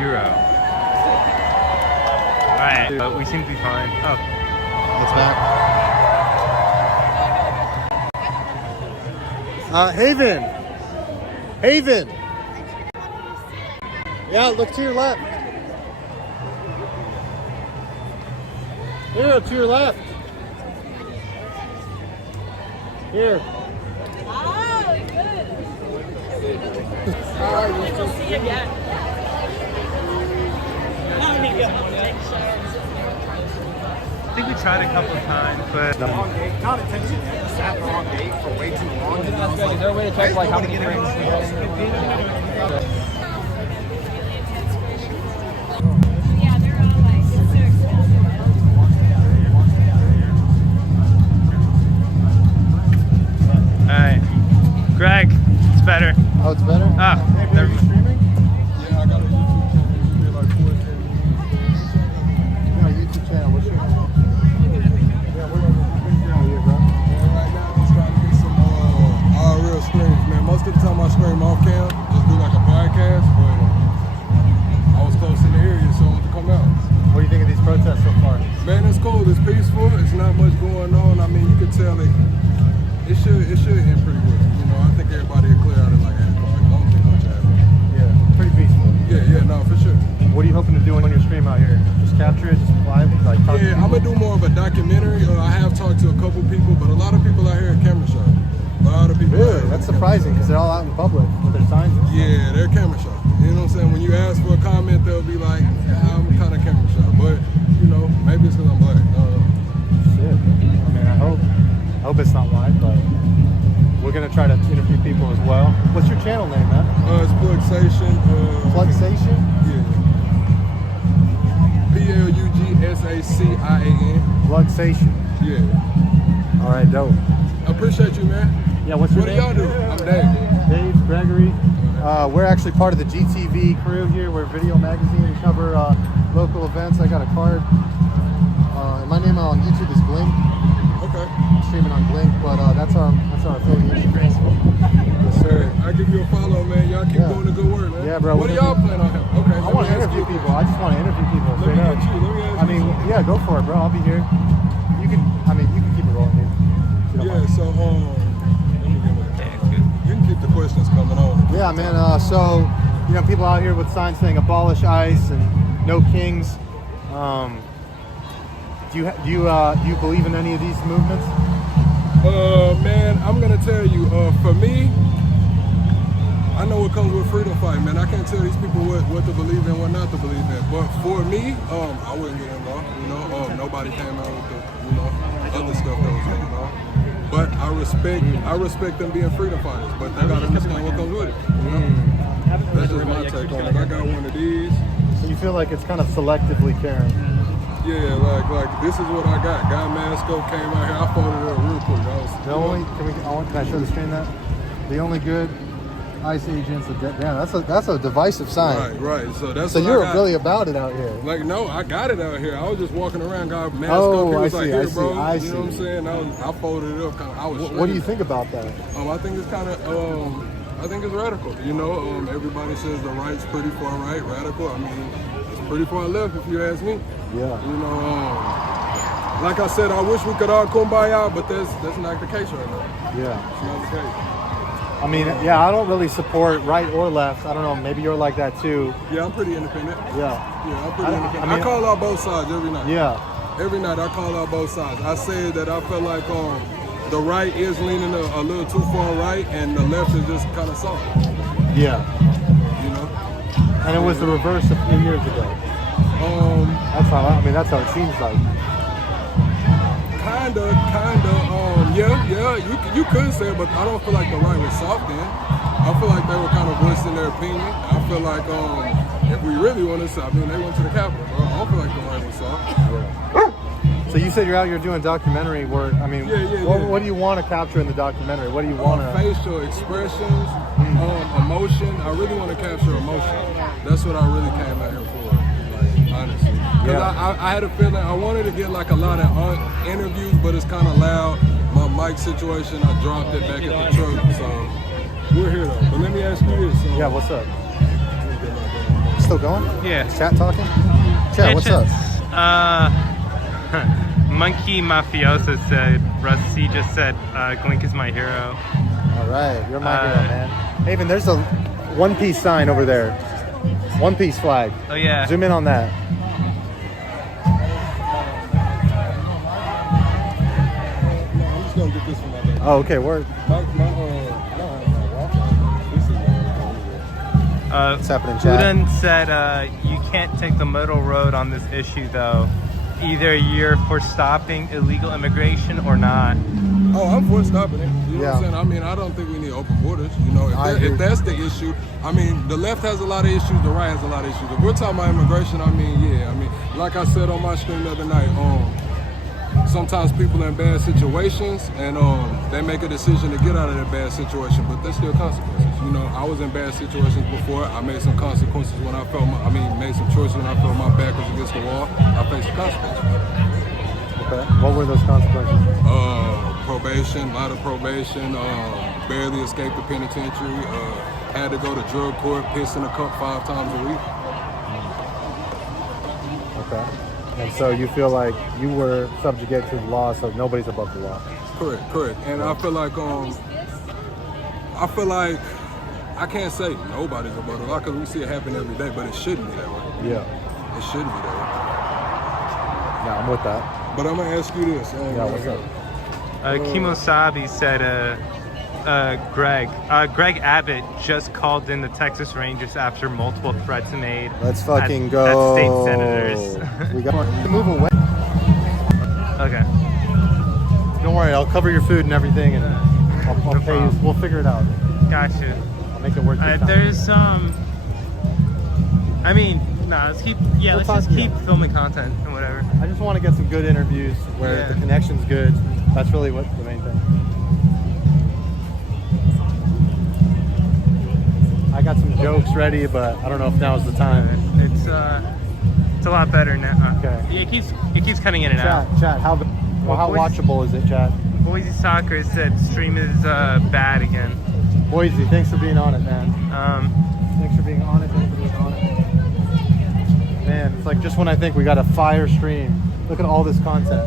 0. Alright, we seem to be fine. Oh. It's back. Haven! Haven! Yeah, look to your left. Here, to your left. Here. Oh, good. We'll see you again. I think we tried a couple of times, but Long date, not intentional. Just sat the wrong date for way too long. And That's good. Is there a way to check like how many drinks? Yeah, they're all like, so expensive. alright. Greg, it's better. Oh, it's better? Ah, Hey, never are you mind. streaming? Yeah, I got a YouTube channel. You be like 4K. Yeah, YouTube channel. What's your name? Yeah, what are you, bro? Right now, just trying to get some real streams, man. Most of the time I stream off cam, just do like a podcast, but I was close in the area, so I wanted to come out. What do you think of these protests so far? Man, it's cool. It's peaceful. It's not much going on. I mean, you can tell it should end pretty good. You know, I think everybody will clear out of like 8 o'clock. I don't think much happens. Yeah, pretty peaceful. Yeah, no, for sure. What are you hoping to do on your stream out here? Just capture it, just live, like talk to Yeah, people? I'm gonna do more of a documentary. I have talked to a couple people, but a lot of people out here are camera shy. A lot of people. Really? That's surprising because they're all out in public with their signs and stuff. Yeah, they're camera shy. You know what I'm saying? When you ask for a comment, they'll be like, I'm kind of camera shy. But, you know, maybe it's because I'm black. Shit. I mean, I hope it's not live, but we're gonna try to interview people as well. What's your channel name, man? It's Plugsation. Plugsation? Yeah. Plugsacian. Plugsation. Yeah. All right, dope. I appreciate you, man. Yeah, what's your What do name? y'all do? I'm Dave. Dave, Gregory. We're actually part of the GTV crew here. We're a video magazine. We cover local events. I got a card. My name on YouTube is Blink. Okay. I'm streaming on Blink, but that's our affiliation. Yes, sir. I give you a follow, man. Y'all keep doing the good work, man. Yeah, bro. What do y'all plan on having? Okay. I want to interview people. I just want to interview people. Let me straight up. get you. Let me ask I mean, yeah, go for it, bro. I'll be here. You can keep it rolling, dude. If you don't mind. so, let me get it. You can keep the questions coming on. Yeah, man. So, people out here with signs saying "abolish ICE" and "no kings." Do you believe in any of these movements? Man, I'm gonna tell you. For me, I know what comes with freedom fight, man. I can't tell these people what to believe in, what not to believe in. But for me, I wouldn't get involved. Nobody came out with the, other stuff that was going on. But I respect them being freedom fighters. But they gotta understand what comes with it. That's just my take on it. I got one of these. So you feel like it's kind of selectively caring? Yeah, like this is what I got. Guy Masco came out here. I folded it up real quick. Can I show the screen that? The only good ICE agents are dead. Damn, that's a divisive sign. Right. So that's So what you're I got. really about it out here. Like, no, I got it out here. I was just walking around, got Masco. He was like, here, bro. I You know what I'm saying? I folded it up. I was. What do you think about that? I think it's kind of. I think it's radical. Everybody says the right's pretty far right, radical. I mean, it's pretty far left if you ask me. Yeah. Like I said, I wish we could all kumbaya, but that's not the case right now. Yeah. It's not the case. I mean, yeah, I don't really support right or left. I don't know. Maybe you're like that too. Yeah, I'm pretty independent. Yeah. Yeah, I'm pretty independent. I call out both sides every night. Yeah. Every night I call out both sides. I say that I feel like the right is leaning a little too far right, and the left is just kind of soft. Yeah. And it was the reverse a few years ago. That's how it seems like. Kinda. You could say it, but I don't feel like the right was soft then. I feel like they were kind of voicing their opinion. I feel like if we really want to say, they went to the Capitol, bro. I don't feel like the right was soft. Yeah. So you said you're out here doing documentary work. I mean, what do you want to capture in the documentary? What do you want to? Facial expressions, emotion. I really want to capture emotion. That's what I really came out here for, like, honestly. Because I had a feeling I wanted to get like a lot of interviews, but it's kind of loud. My mic situation, I dropped it back at the truck, so we're here though. But let me ask you this. Yeah, what's up? still going? Yeah. Is chat talking? Chat, what's up? Monkey Mafioso said, Russ C just said, Glink is my hero. All right, you're my hero, man. Haven, there's a One Piece sign over there. One Piece flag. Oh, yeah. Zoom in on that. I'm just gonna get this from my dad. Oh, okay, word. What's happening, chat? Udon said, you can't take the middle road on this issue, though. Either you're for stopping illegal immigration or not. Oh, I'm for stopping it. You know Yeah. what I'm saying? I mean, I don't think we need open borders. You know, if that's the issue, I mean, the left has a lot of issues, the right has a lot of issues. If we're talking about immigration, I mean, yeah. I mean, like I said on my stream the other night, sometimes people are in bad situations and they make a decision to get out of that bad situation, but there's still consequences. You know, I was in bad situations before. I made some consequences when I felt made some choices when I felt my back was against the wall. I faced the consequences. Okay. What were those consequences? Probation, a lot of probation, barely escaped the penitentiary, had to go to drug court, piss in a cup 5 times a week. Okay. And so you feel like you were subjugated to the law, so nobody's above the law. Correct. And I feel like I can't say nobody's above the law because we see it happen every day, but it shouldn't be that way. Yeah. It shouldn't be that way. No, I'm with that. But I'm gonna ask you this. Yeah, what's up? Kimosabi said, Greg Abbott just called in the Texas Rangers after multiple threats made. Let's fucking at go. state senators. We got to move away. Okay. Don't worry, I'll cover your food and everything, and I'll pay you. problem. We'll figure it out. Gotcha. I'll make it worth your time. Let's keep filming content and whatever. I just want to get some good interviews where the connection's good. That's really what the main thing. I got some jokes ready, but I don't know if now's the time. It's a lot better now. Okay. It keeps cutting in and out. Chat, how watchable is it, chat? Boise Soccer said stream is bad again. Boise, thanks for being on it, man. Thanks for being on it. Man, it's like just when I think we got a fire stream. Look at all this content.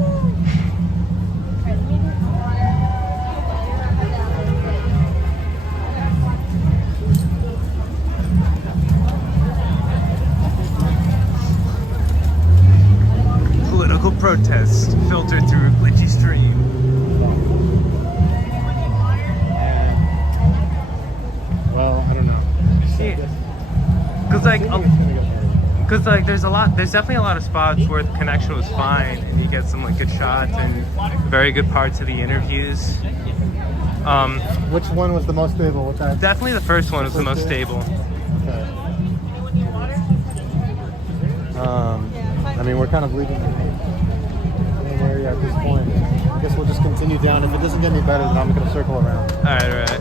Political protest filtered through a glitchy stream. Well, I don't know. Because there's definitely a lot of spots where the connection was fine and you get some good shots and very good parts of the interviews. Which one was the most stable? Definitely the first one was the most stable. Okay. I mean, we're kind of leaving the main area at this point. I guess we'll just continue down. If it doesn't get any better, then I'm going to circle around. All right.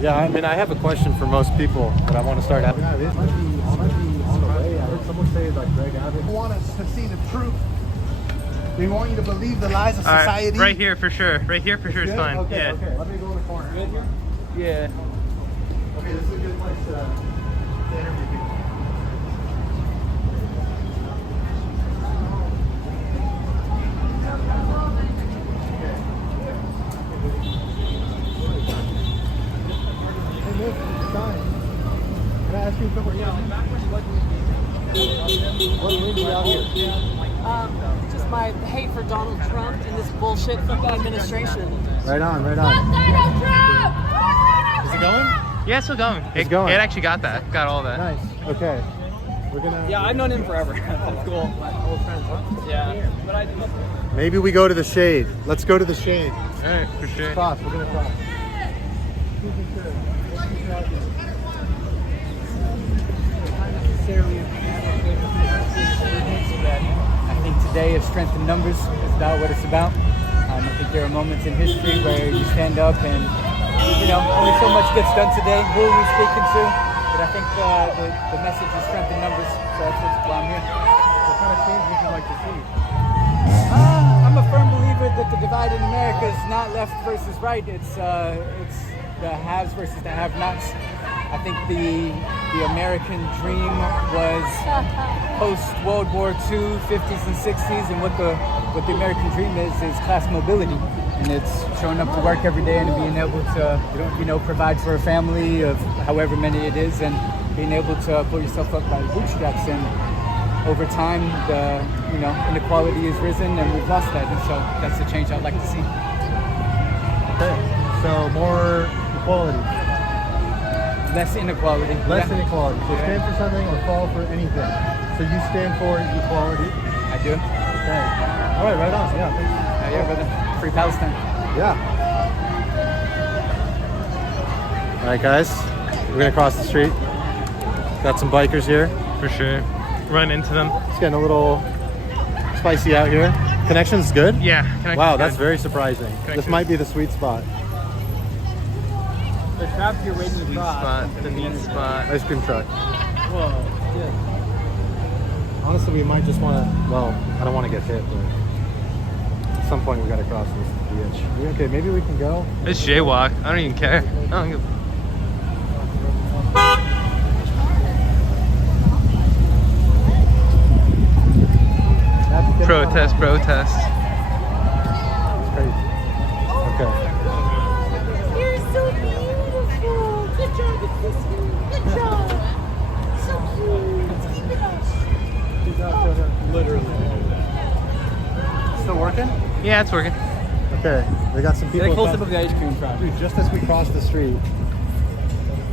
Yeah, I mean, I have a question for most people that I want to start asking. Yeah, this might be on the way. I heard someone say like Greg Abbott. They want us to see the truth. They want you to believe the lies of All society. right, right here for sure. Right here for sure is fine. Okay, Yeah. okay. Let me go in the corner. Good here? Yeah. Okay, this is a good place to interview people. Hey, Nick, Stein. Can I ask you a couple questions? What brings you out here? Just my hate for Donald Trump and this bullshit fucking administration. Right on. Donald Trump! Is it going? Yeah, it's still going. It's going. It actually got all that. Nice. Okay. We're gonna. Yeah, I've known him forever. That's cool. Old friends, huh? Yeah. But I Maybe we go to the shade. Let's go to the shade. All right, for sure. Cross. We're gonna cross. I think today of strength in numbers is not what it's about. I think there are moments in history where you stand up and, only so much gets done today. Who are we speaking to? But I think the message is strength in numbers, so that's why I'm here. What kind of change would you like to see? I'm a firm believer discovered that the divide in America is not left versus right. It's the haves versus the have-nots. I think the American dream was post World War II, 50s and 60s, and what the American dream is class mobility, and it's showing up to work every day and being able to provide for a family of however many it is, and being able to pull yourself up by the bootstraps. And over time, the inequality has risen, and we've lost that, and so that's the change I'd like to see. Okay, so more equality. Less inequality. Less inequality. So stand for something or fall for anything. So you stand for equality. I do. Okay. All right, right on. Yeah, thanks. Yeah, brother. Free Palestine. Yeah. All right, guys. We're gonna cross the street. Got some bikers here. For sure. Run into them. It's getting a little spicy out here. Connection's good? Yeah. Wow, that's very surprising. This Connection. might be the sweet spot. The trap you're waiting Sweet spot, the neat spot. Ice cream truck. Whoa. Yeah. Honestly, we might just want to, well, I don't want to get hit, but at some point we got to cross this ditch. Okay, maybe we can go. It's jaywalk. I don't even care. I don't give. Protest. It's crazy. Okay. You're so beautiful. Good job with this one. Good job. So cute. Keep it up. Literally. Still working? Yeah, it's working. Okay, we got some people. Get a close up of the ice cream truck. Dude, just as we cross the street,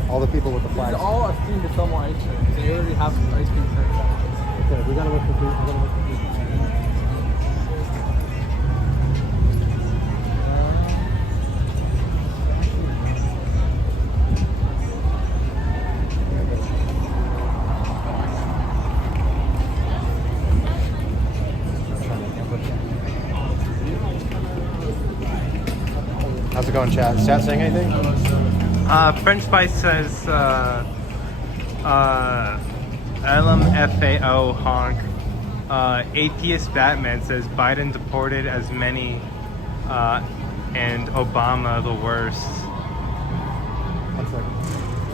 all the people with the These flags. are all are themed to sell more ice cream. They already have some ice cream trucks. Okay, we gotta look for people. We gotta look for people. How's it going, chat? Is chat saying anything? French Spice says, LMFAO honk. Atheist Batman says Biden deported as many, and Obama the worst. 1 second.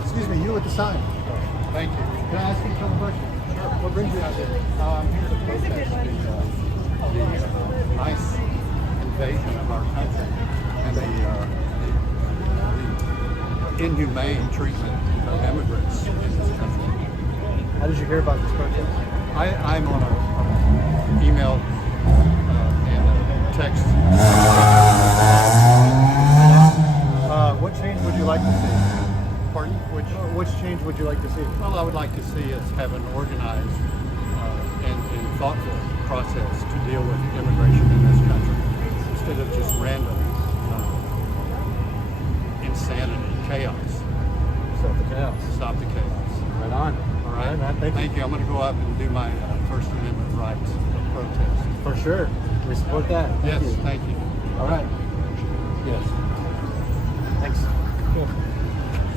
Excuse me, you with the sign. Thank you. Can I ask you a couple questions? Sure. What brings you out here? I'm here to protest the ICE invasion of our country and the inhumane treatment of immigrants in this country. How did you hear about this protest? I'm on an email and a text. What change would you like to see? Pardon? Which change would you like to see? Well, I would like to see us have an organized and thoughtful process to deal with immigration in this country instead of just random insanity, chaos. Stop the chaos. Stop the chaos. Right on. All right, man. Thank you. I'm going to go up and do my First Amendment rights of protest. For sure. We support that. Yes, Thank you. thank you. All right. Yes. Thanks. Cool.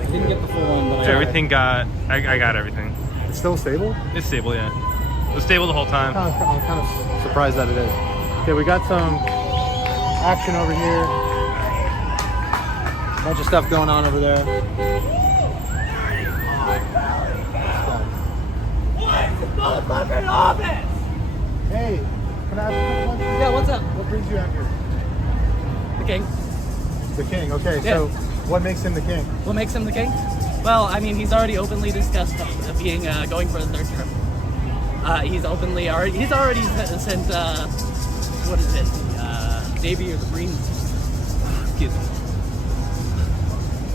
I didn't get the full one, but Everything got, I got everything. It's still stable? It's stable, yeah. It was stable the whole time. I'm kind of surprised that it is. Okay, we got some action over here. A bunch of stuff going on over there. Motherfucking office! Hey, can I ask you a question? Yeah, what's up? What brings you out here? The king. The king, okay. Yeah. So what makes him the king? What makes him the king? Well, I mean, he's already openly discussed being going for a third term. He's already sent what is it? Navy or the Marines? Excuse me.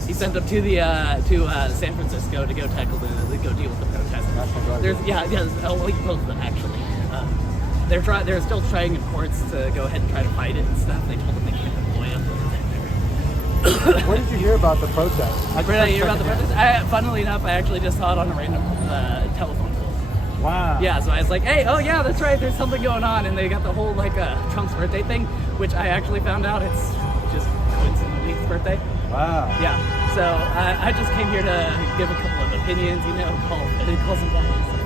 He sent them to the to San Francisco to go tackle go deal with the protesters. There's I'll link both of them actually. They're still trying in courts to go ahead and try to fight it and stuff. They told them they can't deploy them. Where did you hear about the protest? Where did I hear about the protest? Funnily enough, I actually just saw it on a random telephone pole. Wow. Yeah, so I was like, hey, oh yeah, that's right, there's something going on, and they got the whole Trump's birthday thing, which I actually found out it's just coincidentally his birthday. Wow. Yeah, so I just came here to give a couple of opinions, call some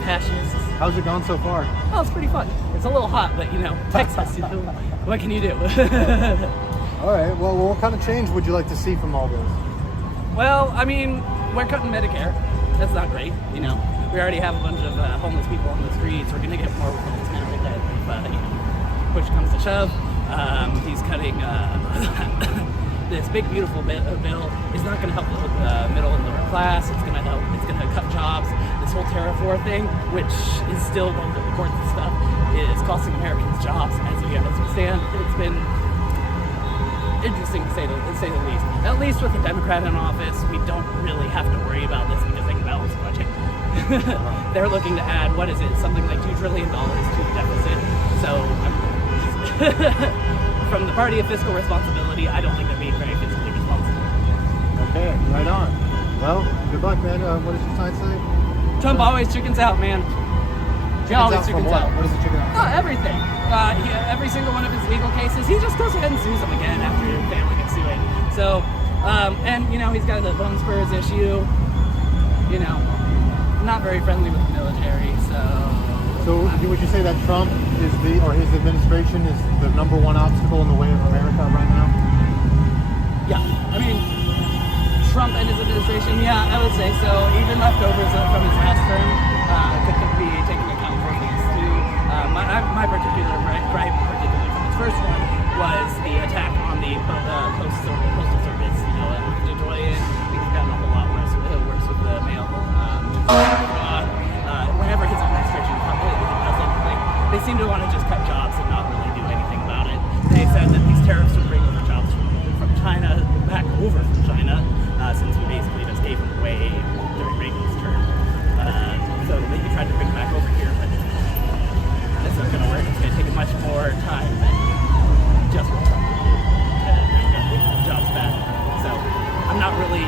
passions. How's it gone so far? Oh, it's pretty fun. It's a little hot, but Texas, what can you do? All right. Well, what kind of change would you like to see from all this? Well, I mean, we're cutting Medicare. That's not great, you know. We already have a bunch of homeless people on the streets. We're gonna get more homeless people that, if you know, push comes to shove. He's cutting this big, beautiful bill. Is not gonna help the middle and lower class. It's gonna help. It's gonna cut jobs. This whole tariff war thing, which is still going to the courts and stuff, is costing Americans jobs, as we understand. It's been interesting to say the least. At least with the Democrat in office, we don't really have to worry about this because they can balance the budget. They're looking to add, what is it, something like $2 trillion to the deficit. So from the party of fiscal responsibility, I don't think they're being very fiscally responsible. Okay, right on. Well, good luck, man. What does your sign say? Trump always chickens out, man. He always chickens out. What does it chicken out? Oh, everything. Every single one of his legal cases, he just goes ahead and sues them again after your family gets suing. So, and you know, he's got the bone spurs issue. You know, not very friendly with the military. So, would you say that Trump is or his administration is the number one obstacle in the way of America right now? Yeah, I mean, Trump and his administration. Yeah, I would say so. Even leftovers from his last term could be taken account for things too. My particular gripe, particularly from his first one, was the attack on the postal service. You know, DeJoy, things have gotten a whole lot worse with the mail. Whenever his administration does anything, they seem to want to just cut jobs and not really do anything about it. They said that these tariffs would bring over jobs from China back over from China, since we basically just gave them away during Reagan's term. So they tried to bring them back over here, but that's not going to work. It's going to take much more time than just what Trump will do to bring jobs back. So I'm not really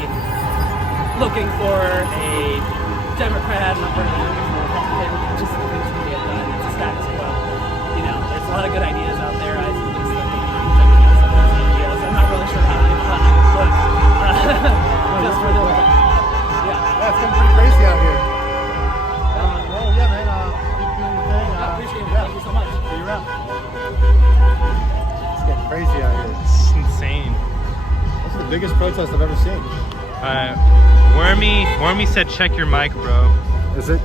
looking for a Democrat, not really looking for a Republican. Just things to get done. It's a status quo. You know, there's a lot of good ideas out there. I think it's like some of those ideas. I'm not really sure how to look. Just for the Yeah, it's getting pretty crazy out here. Well, yeah, man. Keep doing your thing. I appreciate it. Thank you so much. See you around. It's getting crazy out here. It's insane. This is the biggest protest I've ever seen. Wormy said check your mic, bro. Is it?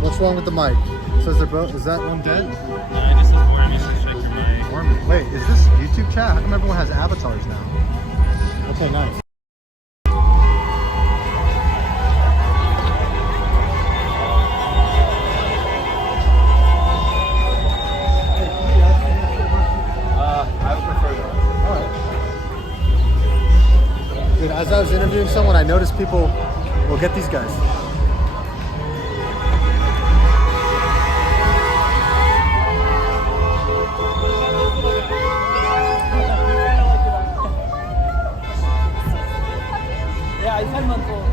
What's wrong with the mic? It says they're both. Is that one dead? No, it just says Wormy said check your mic. Wormy. Wait, is this YouTube chat? How come everyone has avatars now? Okay, nice. I would prefer that. All right. Dude, as I was interviewing someone, I noticed people will get these guys. Yeah, he's 10 months old.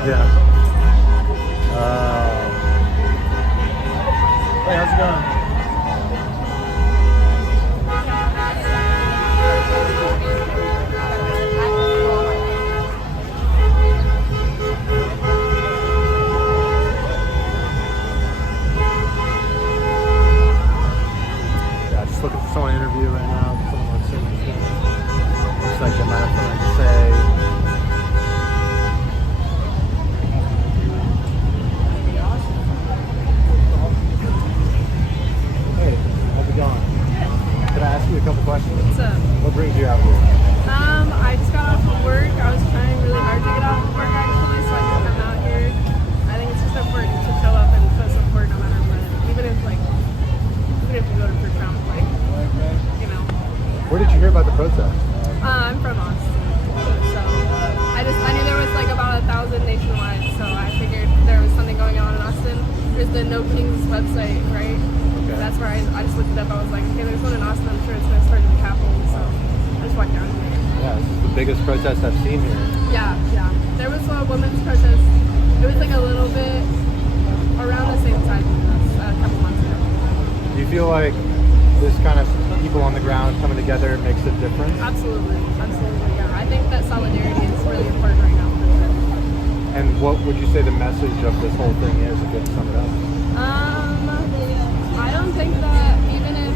Yeah. Hey, how's it going? Yeah, just looking for someone to interview right now. Someone wants to interview. Looks like they might have something to say. Can I ask you a couple questions? What's up? What brings you out here? I just got off of work. I was trying really hard to get off of work actually, so I just come out here. I think it's just important to show up and show support no matter what. Even if you voted for Trump, like, you know. Where did you hear about the protest? I'm from Austin, so I knew there was like about 1,000 nationwide, so I figured there was something going on in Austin. There's the No Kings website, right? Okay. That's where I just looked it up. I was like, okay, there's one in Austin. I'm sure it's going to start in the Capitol, so I just walked down here. Yeah, this is the biggest protest I've seen here. Yeah. There was a women's protest. It was like a little bit around the same time as us a couple months ago. Do you feel like this kind of, you people on the ground coming together makes a difference. Absolutely, absolutely, yeah. I think that solidarity is really important right now for sure. And what would you say the message of this whole thing is, if you had to sum it up? I don't think that even if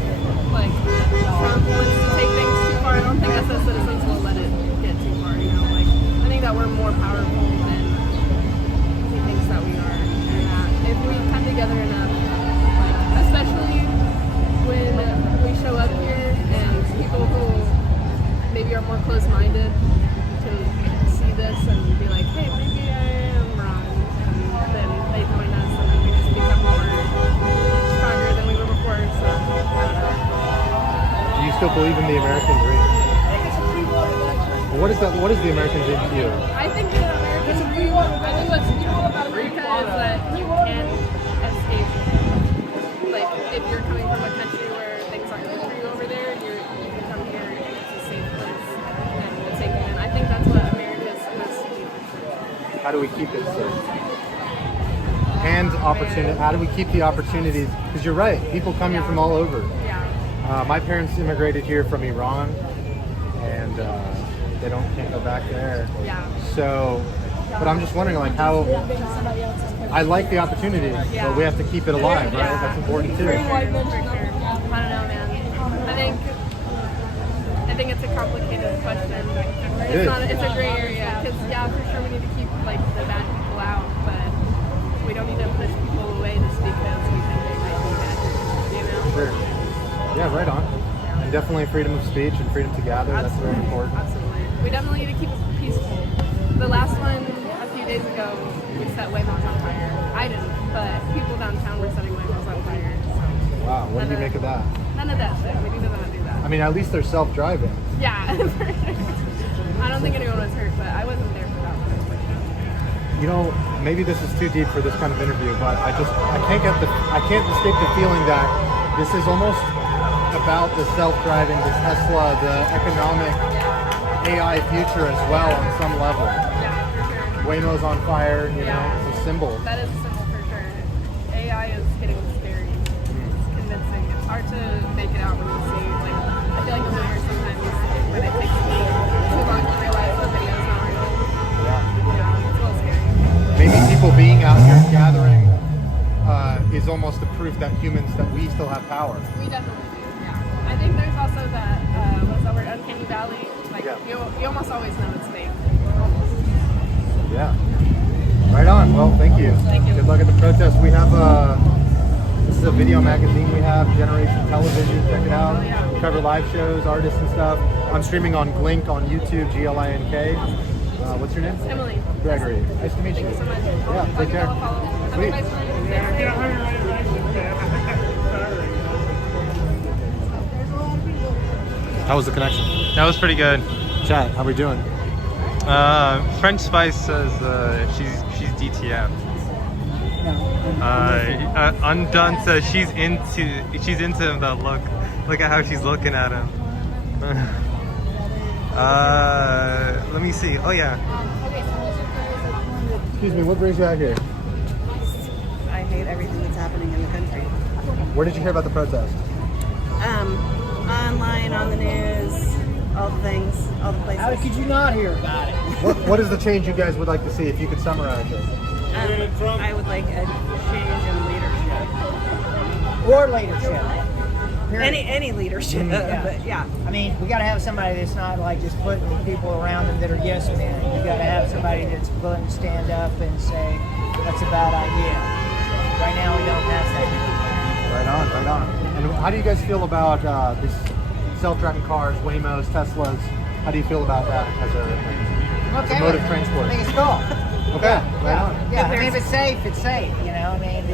like Trump wants to take things too far, I don't think us as citizens will let it get too far. You know, like I think that we're more powerful than he thinks that we are, and that if we come together enough, like especially when we show up here and people who maybe are more close-minded can see this and be like, hey, maybe I am wrong, and then they join us and then we just become more stronger than we were before. So I don't know. Do you still believe in the American dream? Well, what is that? What is the American dream to you? I think the American dream, I think what's beautiful about America is that you can escape. Like, if you're coming from a country where things aren't good for you over there, you can come here and it's a safe place and it's safe. And I think that's what America is supposed to be. How do we keep it safe? And opportunity. How do we keep the opportunities? Because you're right, people come here from all over. Yeah. My parents immigrated here from Iran, and they can't go back there. Yeah. So, but I'm just wondering, like, how. I like the opportunity, but we have to keep it alive, right? Yeah. That's important too. For sure. I don't know, man. I think it's a complicated question. It's a gray area because for sure we need to keep like the bad people out, but we don't need to push people away just because we think they might be bad. You know? Sure. Yeah, right on. And definitely freedom of speech and freedom to gather. That's very important. Absolutely. We definitely need to keep it peaceful. The last one a few days ago, we set Waymos on fire. I didn't, but people downtown were setting Waymos on fire. So Wow, what do you make of that? none of that shit. We need to not do that. I mean, at least they're self-driving. Yeah. I don't think anyone was hurt, but I wasn't there for that one. You know, maybe this is too deep for this kind of interview, but I can't escape the feeling that this is almost about the self-driving, the Tesla, the economic AI future as well on some level. Yeah, for sure. Waymo's on fire, you know, it's a symbol. That is a symbol for sure. AI is hitting scary. It's convincing. It's hard to make it out when you see, like, I feel like the lawyers sometimes, when it takes me too long to realize the video's not real. Yeah, it's a little scary. Maybe people being out here gathering is almost a proof that we still have power. We definitely do, yeah. I think there's also that, what's that word, uncanny valley? Like, you almost always know it's fake. Almost. Yeah. Right on. Well, thank you. Thank you. Good luck at the protest. We have this is a video magazine we have, Generation Television. Check it out. We cover live shows, artists and stuff. I'm streaming on Glink on YouTube, Glink. What's your name? Emily. Gregory. Nice to meet you. Thank you so much. Yeah, take care. Sweet. How was the connection? That was pretty good. Chat, how we doing? French Spice says she's DTF. Undone says she's into the look. Look at how she's looking at him. Let me see. Oh yeah. Excuse me, what brings you out here? I hate everything that's happening in the country. Where did you hear about the protest? Online, on the news, all the things, all the places. How could you not hear about it? What is the change you guys would like to see if you could summarize it? I would like a change in leadership. Or leadership. Any leadership, but yeah. I mean, we got to have somebody that's not like just putting people around them that are yes men. You got to have somebody that's willing to stand up and say that's a bad idea. Right now, we don't have that. Right on, right on. And how do you guys feel about this self-driving cars, Waymos, Teslas? How do you feel about that as a mode of transport? I think it's cool. Okay, right on. Yeah, I mean, if it's safe, it's safe. You know, I mean,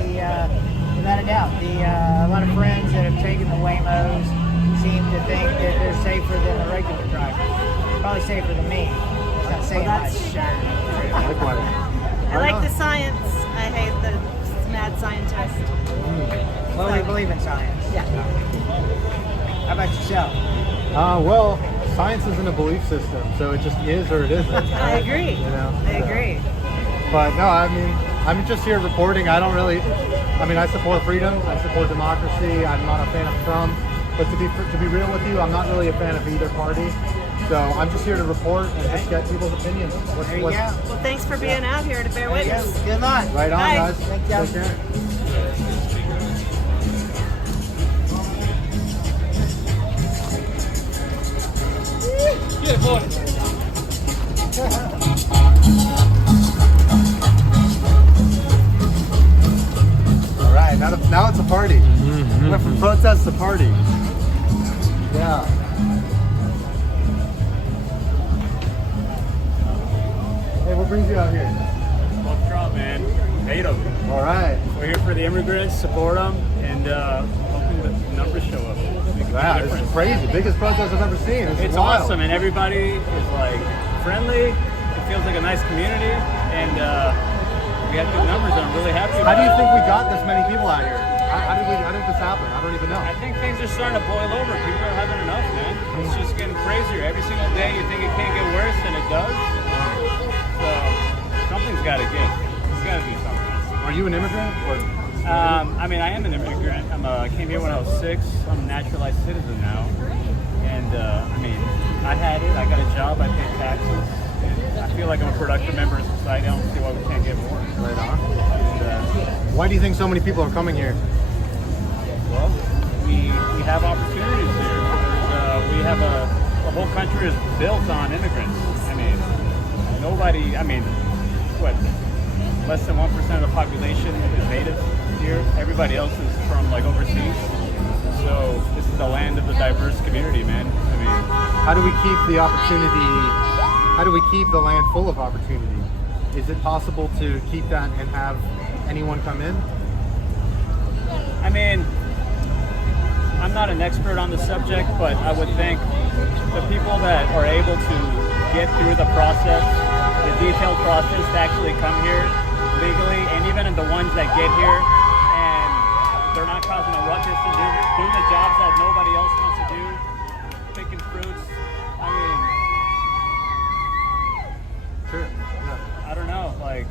without a doubt, a lot of friends that have taken the Waymos seem to think that they're safer than the regular driver. Probably safer than me. It's not saying much. Likewise. I like the science. I hate the mad scientist. Well, we believe in science. Yeah. How about yourself? Well, science isn't a belief system, so it just is or it isn't. Right? I agree. You know? I agree. But no, I mean, I'm just here reporting. I support freedom. I support democracy. I'm not a fan of Trump. But to be real with you, I'm not really a fan of either party. So I'm just here to report and just get people's opinions. There you go. Well, thanks for being out here to bear There you witness. go. Good luck. Right on, Bye. guys. Thank you. Take care. All right, now it's a party. Went from protest to party. Yeah. Hey, what brings you out here? Love Trump, man. Hate him. All right. We're here for the immigrants, support them, and hoping the numbers show up. Make a Wow, big this is difference. crazy. Biggest protest I've ever seen. It's wild. awesome, and everybody is like friendly. It feels like a nice community, and we have good numbers. And I'm really happy. How about do you it. think we got this many people out here? How did this happen? I don't even know. I think things are starting to boil over. People are having enough, man. It's just getting crazier. Every single day you think it can't get worse, and it does. So something's got to give. There's got to be something. Are you an immigrant? Or I mean, I am an immigrant. I came here when I was 6. I'm a naturalized citizen now. And, I mean, I had it. I got a job. I paid taxes. And I feel like I'm a productive member of society. I don't see why we can't get more. right on. And, Why do you think so many people are coming here? well, we have opportunities here. We have the whole country is built on immigrants. I mean, nobody, I mean, what, less than 1% of the population is native here. Everybody else is from like overseas. So this is the land of the diverse community, man. I mean, How do we keep the opportunity? How do we keep the land full of opportunity? Is it possible to keep that and have anyone come in? I mean, I'm not an expert on the subject, but I would think the people that are able to get through the process, the detailed process to actually come here legally, and even in the ones that get here and they're not causing a ruckus and doing the jobs that nobody else wants to do, picking fruits. I mean, Sure. Yeah. I don't know, like,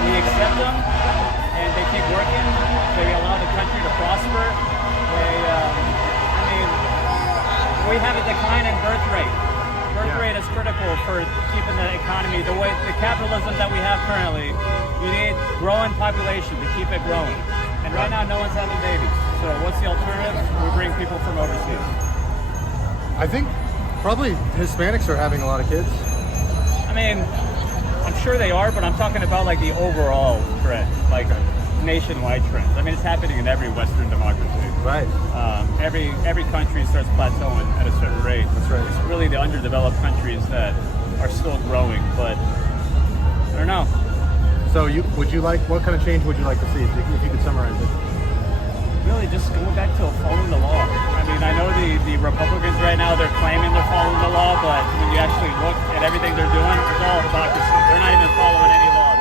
we accept them, and they keep working. They allow the country to prosper. I mean, we have a decline in birth rate. Birth rate is critical for keeping the economy the way the capitalism that we have currently. You need growing population to keep it growing. And right now, no one's having babies. So what's the alternative? We bring people from overseas. I think probably Hispanics are having a lot of kids. I mean, I'm sure they are, but I'm talking about like the overall trend, like nationwide trends. I mean, it's happening in every Western democracy. Right. Every country starts plateauing at a certain rate. That's right. It's really the underdeveloped countries that are still growing, but I don't know. So what kind of change would you like to see if you could summarize it? Really just going back to following the law. I mean, I know the Republicans right now, they're claiming they're following the law, but when you actually look at everything they're doing, it's all hypocrisy. They're not even following any laws.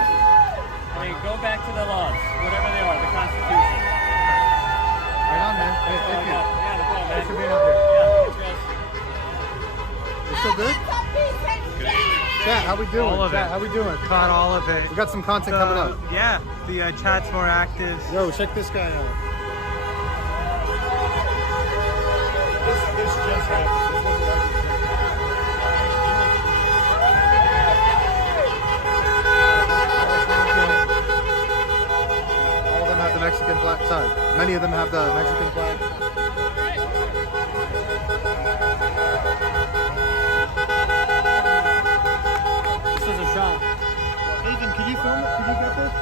I mean, go back to the laws, whatever they are, the Constitution. Right on, man. Hey, thank you. Yeah, no problem, man. Thanks for being out here. Yeah, thanks, guys. You still good? Chat, how we doing? All of Chat, it. how we doing? Caught all of it. We got some content coming up. Yeah, the chat's more active. Yo, check this guy out. This just happened. This wasn't All of them have the Mexican flag. Sorry, many of them have the Mexican flag. This is a shot. Ethan, can you film it? Can you get this?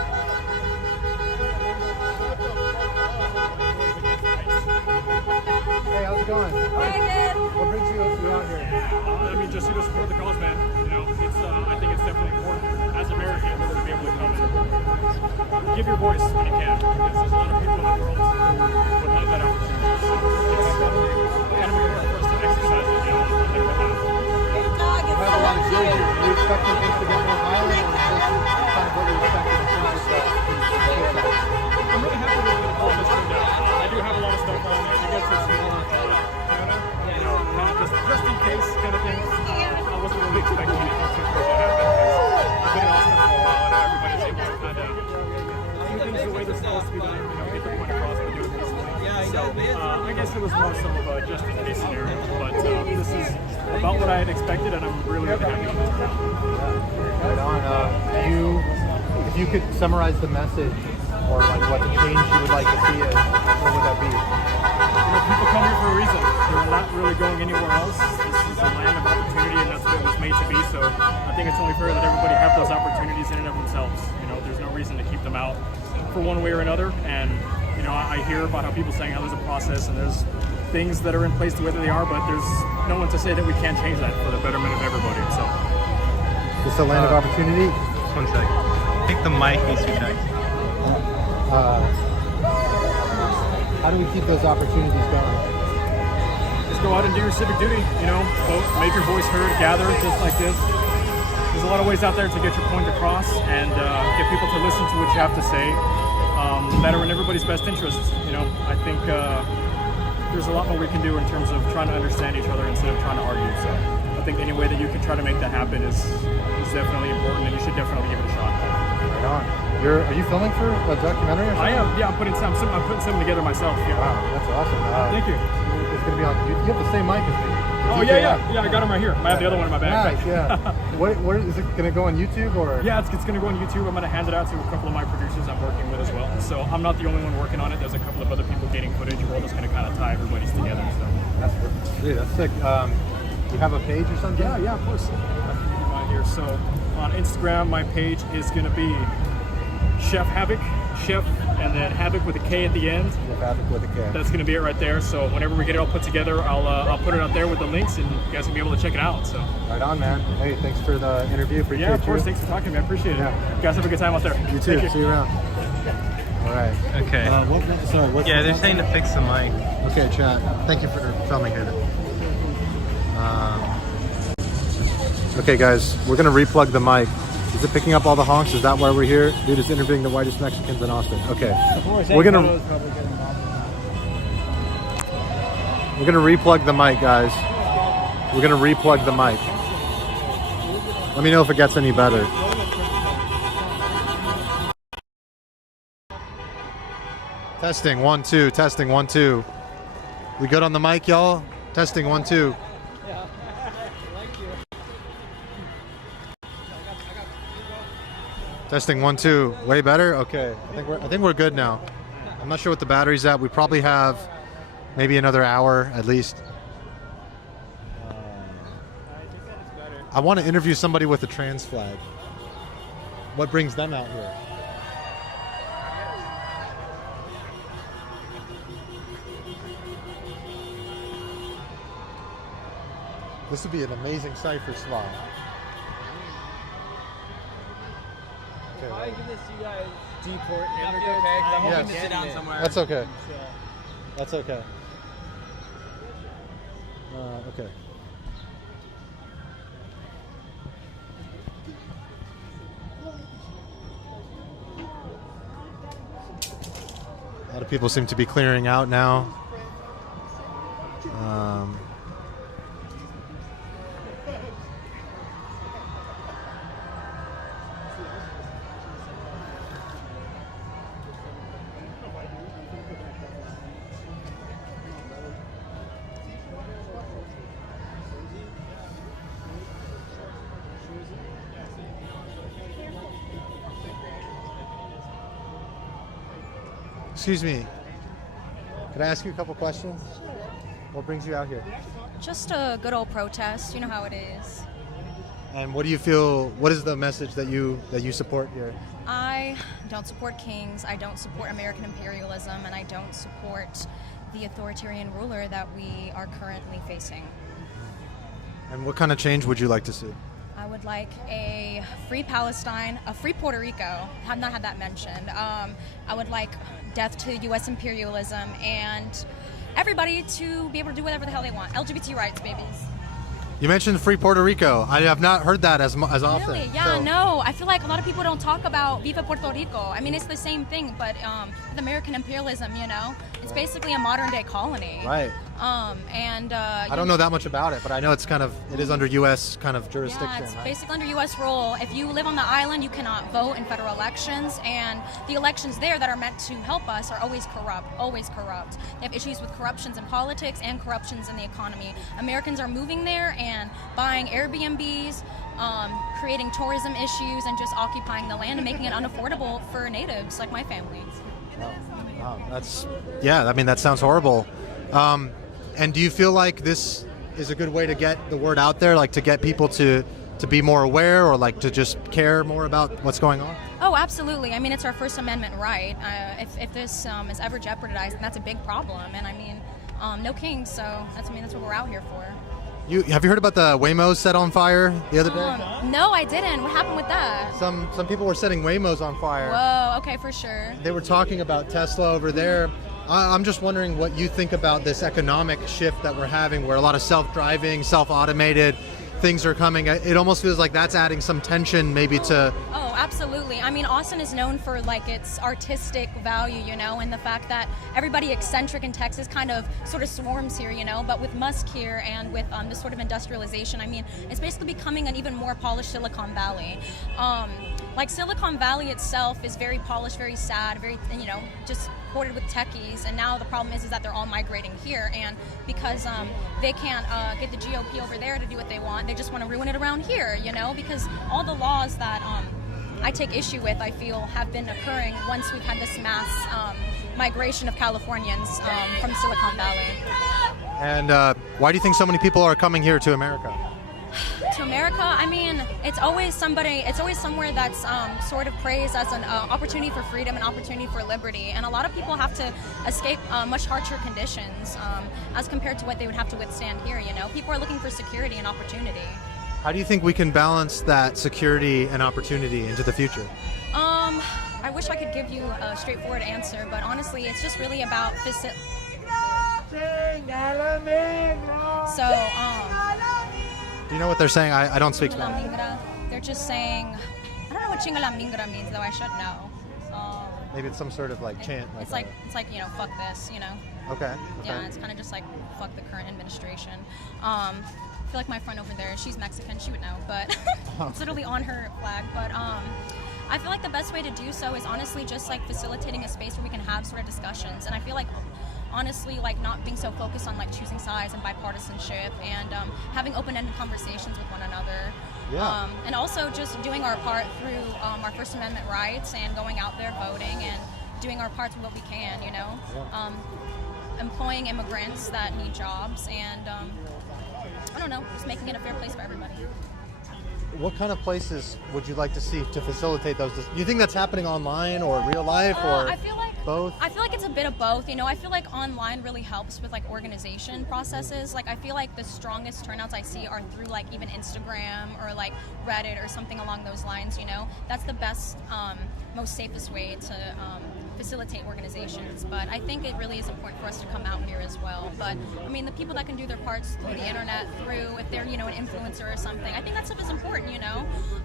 Hey, how's it going? What brings you out here? I mean, just to support the cause, man. You know, it's. I think it's definitely important as Americans to be able to come and give your voice when you can, because there's a lot of people in the world who would love that opportunity. So it's kind of important for us to exercise it, you know, on their behalf. You have a lot of joy here. Are you expecting things to get more violent, or is this kind of what you expected in terms of I'm really happy with the protest turned out. I do have a lot of stuff on it. I guess it's more Canada, you know, kind of just in case kind of things. I wasn't really expecting anything too crazy to happen, because I've been in Austin for a while, and now everybody's able to kind of do things the way they're supposed to be done, you know, get the point across, but do it was more so of a just in case scenario, but this is about what I had expected, and I'm really happy with it turned out. Right on. If you could summarize the message or like what change you would like to see it, what would that be? People come here for a reason. They're not really going anywhere else. This is a land of opportunity, and that's what it was made to be. So I think it's only fair that everybody have those opportunities in and of themselves. There's no reason to keep them out for one way or another. And I hear about how people saying how there's a process and there's things that are in place the way that they are, but there's no one to say that we can't change that for the betterment of everybody. So this is a land of opportunity. Just 1 sec. I think the mic needs to be checked. How do we keep those opportunities going? Just go out and do your civic duty, vote, make your voice heard, gather just like this. There's a lot of ways out there to get your point across and get people to listen to what you have to say that are in everybody's best interests. I think there's a lot more we can do in terms of trying to understand each other instead of trying to argue. So I think any way that you can try to make that happen is definitely important, and you should definitely give it a shot. Right on. Are you filming for a documentary or something? I am. Yeah, I'm putting something together myself. Yeah. Wow, that's awesome. Thank you. It's going to be on. You have the same mic as me. Oh yeah. I got him right here. I have the other one in my bag. Nice. Yeah. What is it going to go on YouTube or? Yeah, it's going to go on YouTube. I'm going to hand it out to a couple of my producers I'm working with as well. So I'm not the only one working on it. There's a couple of other people getting footage. We're all just going to kind of tie everybody's together. So that's sick. You have a page or something? Yeah, of course. I can give you mine here. So on Instagram, my page is going to be Chef Havoc, Chef, and then Havoc with a K at the end. Chef Havoc with a K. That's going to be it right there. So whenever we get it all put together, I'll put it out there with the links, and you guys can be able to check it out. So right on, man. Hey, thanks for the interview. Appreciate of course. you. Thanks for talking to me. I appreciate it. Yeah. You guys have a good time out there. You too. See you around. All right. Okay. Yeah, they're saying to fix the mic. Okay, chat. Thank you for filming here. Okay, guys, we're gonna replug the mic. Is it picking up all the honks? Is that why we're here? Dude is interviewing the whitest Mexicans in Austin. Okay. We're gonna replug the mic, guys. We're gonna replug the mic. Let me know if it gets any better. Testing 1 2. Testing 1 2. We good on the mic, y'all? Testing 1 2. Testing 1 2. Way better. Okay. I think we're good now. I'm not sure what the battery's at. We probably have maybe another hour at least. I want to interview somebody with a trans flag. What brings them out here? This would be an amazing cipher slot. If I give this to you guys, deport immigrants, okay? I'm hoping Yes. to sit down somewhere. That's okay. That's okay. Okay. A lot of people seem to be clearing out now. Excuse me. Can I ask you a couple questions? What brings you out here? Just a good old protest. You know how it is. And what do you feel? What is the message that you support here? I don't support kings. I don't support American imperialism, and I don't support the authoritarian ruler that we are currently facing. And what kind of change would you like to see? I would like a free Palestine, a free Puerto Rico. Have not had that mentioned. I would like death to U.S. imperialism and everybody to be able to do whatever the hell they want. LGBT rights, babies. You mentioned free Puerto Rico. I have not heard that as often. Really? Yeah, no. I feel like a lot of people don't talk about Viva Puerto Rico. I mean, it's the same thing, but with American imperialism, you know, It's basically a modern day colony. Right. I don't know that much about it, but I know it is under U.S. kind of jurisdiction. Yeah, it's right? basically under U.S. rule. If you live on the island, you cannot vote in federal elections, and the elections there that are meant to help us are always corrupt, always corrupt. They have issues with corruptions in politics and corruptions in the economy. Americans are moving there and buying Airbnbs, creating tourism issues, and just occupying the land and making it unaffordable for natives like my family. Wow, that sounds horrible. And do you feel like this is a good way to get the word out there, like to get people to be more aware, or like to just care more about what's going on? Oh, absolutely. I mean, it's our First Amendment right. If this is ever jeopardized, then that's a big problem. And I mean, no kings, so that's what we're out here for. Have you heard about the Waymos set on fire the other day? No, I didn't. What happened with that? Some people were setting Waymos on fire. Whoa, okay, for sure. They were talking about Tesla over there. I'm just wondering what you think about this economic shift that we're having, where a lot of self-driving, self-automated things are coming. It almost feels like that's adding some tension maybe to... Oh, absolutely. I mean, Austin is known for like its artistic value, and the fact that everybody eccentric in Texas kind of sort of swarms here, but with Musk here and with this sort of industrialization, I mean, it's basically becoming an even more polished Silicon Valley. Like Silicon Valley itself is very polished, very sad, very, just bordered with techies, and now the problem is that they're all migrating here, and because they can't get the GOP over there to do what they want, they just want to ruin it around here, because all the laws that I take issue with, I feel, have been occurring once we've had this mass migration of Californians from Silicon Valley. And why do you think so many people are coming here to America? To America, I mean, it's always somewhere that's sort of praised as an opportunity for freedom, an opportunity for liberty, and a lot of people have to escape much harsher conditions as compared to what they would have to withstand here, People are looking for security and opportunity. How do you think we can balance that security and opportunity into the future? I wish I could give you a straightforward answer, but honestly, it's just really about Do you know what they're saying? I don't speak Spanish. They're just saying, I don't know what chingalamingara means, though I should know. Maybe it's some sort of like chant. It's like fuck this, Okay. Yeah, it's kind of just like fuck the current administration. I feel like my friend over there, she's Mexican, she would know, but it's literally on her flag. But I feel like the best way to do so is honestly just like facilitating a space where we can have sort of discussions, and I feel like honestly, like not being so focused on like choosing sides and bipartisanship, and having open-ended conversations with one another. Yeah. And also just doing our part through our First Amendment rights and going out there voting and doing our parts with what we can, Yeah. Employing immigrants that need jobs, and I don't know, just making it a fair place for everybody. What kind of places would you like to see to facilitate those? Do you think that's happening online or real life, or I feel like both? I feel like it's a bit of both. I feel like online really helps with like organization processes. Like I feel like the strongest turnouts I see are through like even Instagram or like Reddit or something along those lines. That's the best, most safest way to facilitate organizations. But I think it really is important for us to come out here as well. But I mean, the people that can do their parts through the internet, if they're an influencer or something, I think that stuff is important.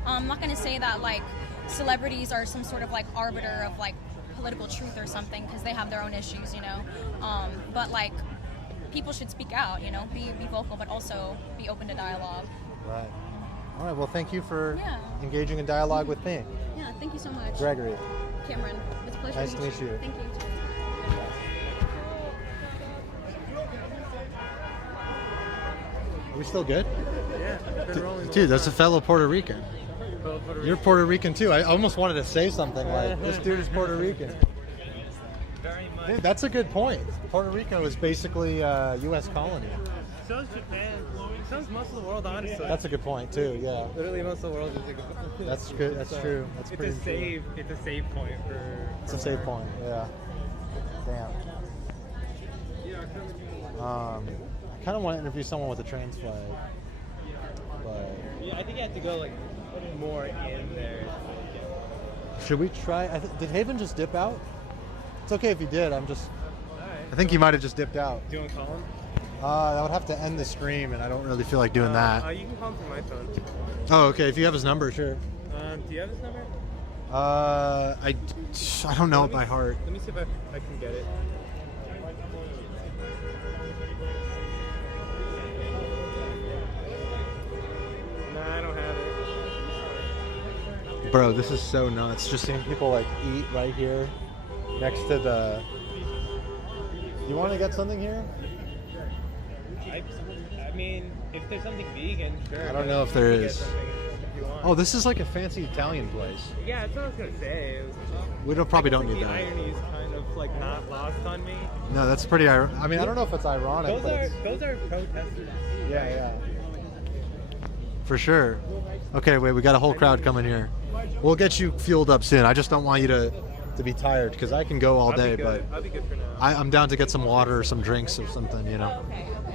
I'm not going to say that like celebrities are some sort of like arbiter of like political truth or something, because they have their own issues, but like people should speak out, be vocal, but also be open to dialogue. Right. All right. Well, thank you for engaging in dialogue with me. Yeah. Thank you so much. Gregory. Cameron. It's a pleasure. Nice to meet you. Thank you. Are we still good? Yeah. Been rolling. Dude, that's a fellow Puerto Rican. You're Puerto Rican too. I almost wanted to say something like, this dude is Puerto Rican. Very much. Dude, that's a good point. Puerto Rico is basically a U.S. colony. So is Japan. So is most of the world, honestly. That's a good point too. Yeah. Literally, most of the world is like. That's good. That's true. That's it's pretty a save. true. It's a save point for. It's a save point. Yeah. Damn. I kind of want to interview someone with a trans flag, but yeah, I think you have to go like more in there. should we try? Did Haven just dip out? It's okay if he did. All right. I think he might have just dipped out. Do you want to call him? I would have to end the stream, and I don't really feel like doing that. You can call him through my phone. Oh, okay. If you have his number, sure. Do you have his number? I don't know it by heart. Let me see if I can get it. Bro, this is so nuts. Just seeing people like eat right here next to the... You want to get something here? I mean, if there's something vegan, sure. I don't know if there is. Oh, this is like a fancy Italian place. Yeah, that's what I was gonna say. We probably don't need the that. irony is kind of like not lost on me. No, that's pretty ironic. I mean, I don't know if it's ironic. Those are protesters. Yeah. For sure. Okay, wait, we got a whole crowd coming here. We'll get you fueled up soon. I just don't want you to be tired because I can go all day, but I'll be good for now. I'm down to get some water or some drinks or something, you know.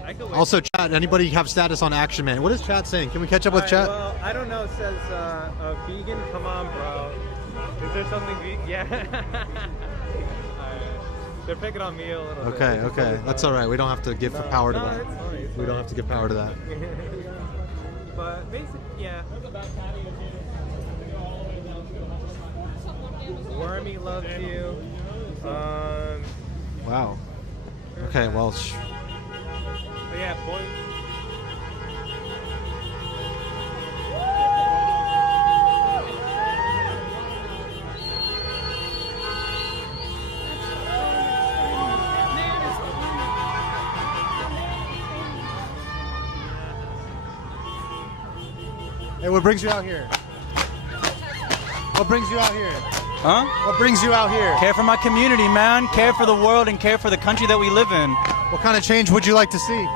I could wait. Also, chat, anybody have status on Action Man? What is chat saying? Can we catch up with chat? Well, I don't know. It says vegan. Come on, bro. Is there something vegan? Yeah. They're picking on me a little bit. Okay. That's all right. We don't have to give power to no, that. it's fine. We don't have to give power to that. But basically, yeah. Wormy loves you. Wow. Okay, well... But yeah, boy. Hey, what brings you out here? What brings you out here? Huh? What brings you out here? Care for my community, man. Care for the world and care for the country that we live in. What kind of change would you like to see?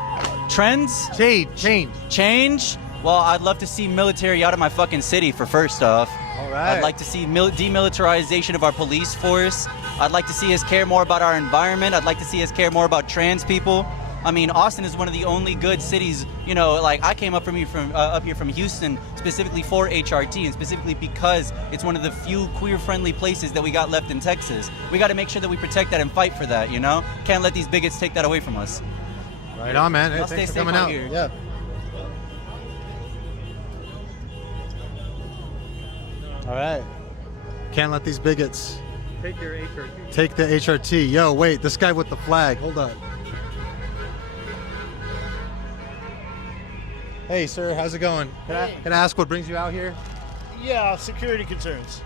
Trends? Change? Well, I'd love to see military out of my fucking city for first off. All right. I'd like to see demilitarization of our police force. I'd like to see us care more about our environment. I'd like to see us care more about trans people. I mean, Austin is one of the only good cities, you know, like I came up here from Houston specifically for HRT and specifically because it's one of the few queer-friendly places that we got left in Texas. We got to make sure that we protect that and fight for that, you know? Can't let these bigots take that away from us. Right on, man. Hey, I'll thanks stay for safe coming out. here. Yeah. All right. Can't let these bigots Take your HRT. take the HRT. Yo, wait, this guy with the flag. Hold up. Hey, sir, how's it going? Can I ask what brings you out here? Yeah, security concerns.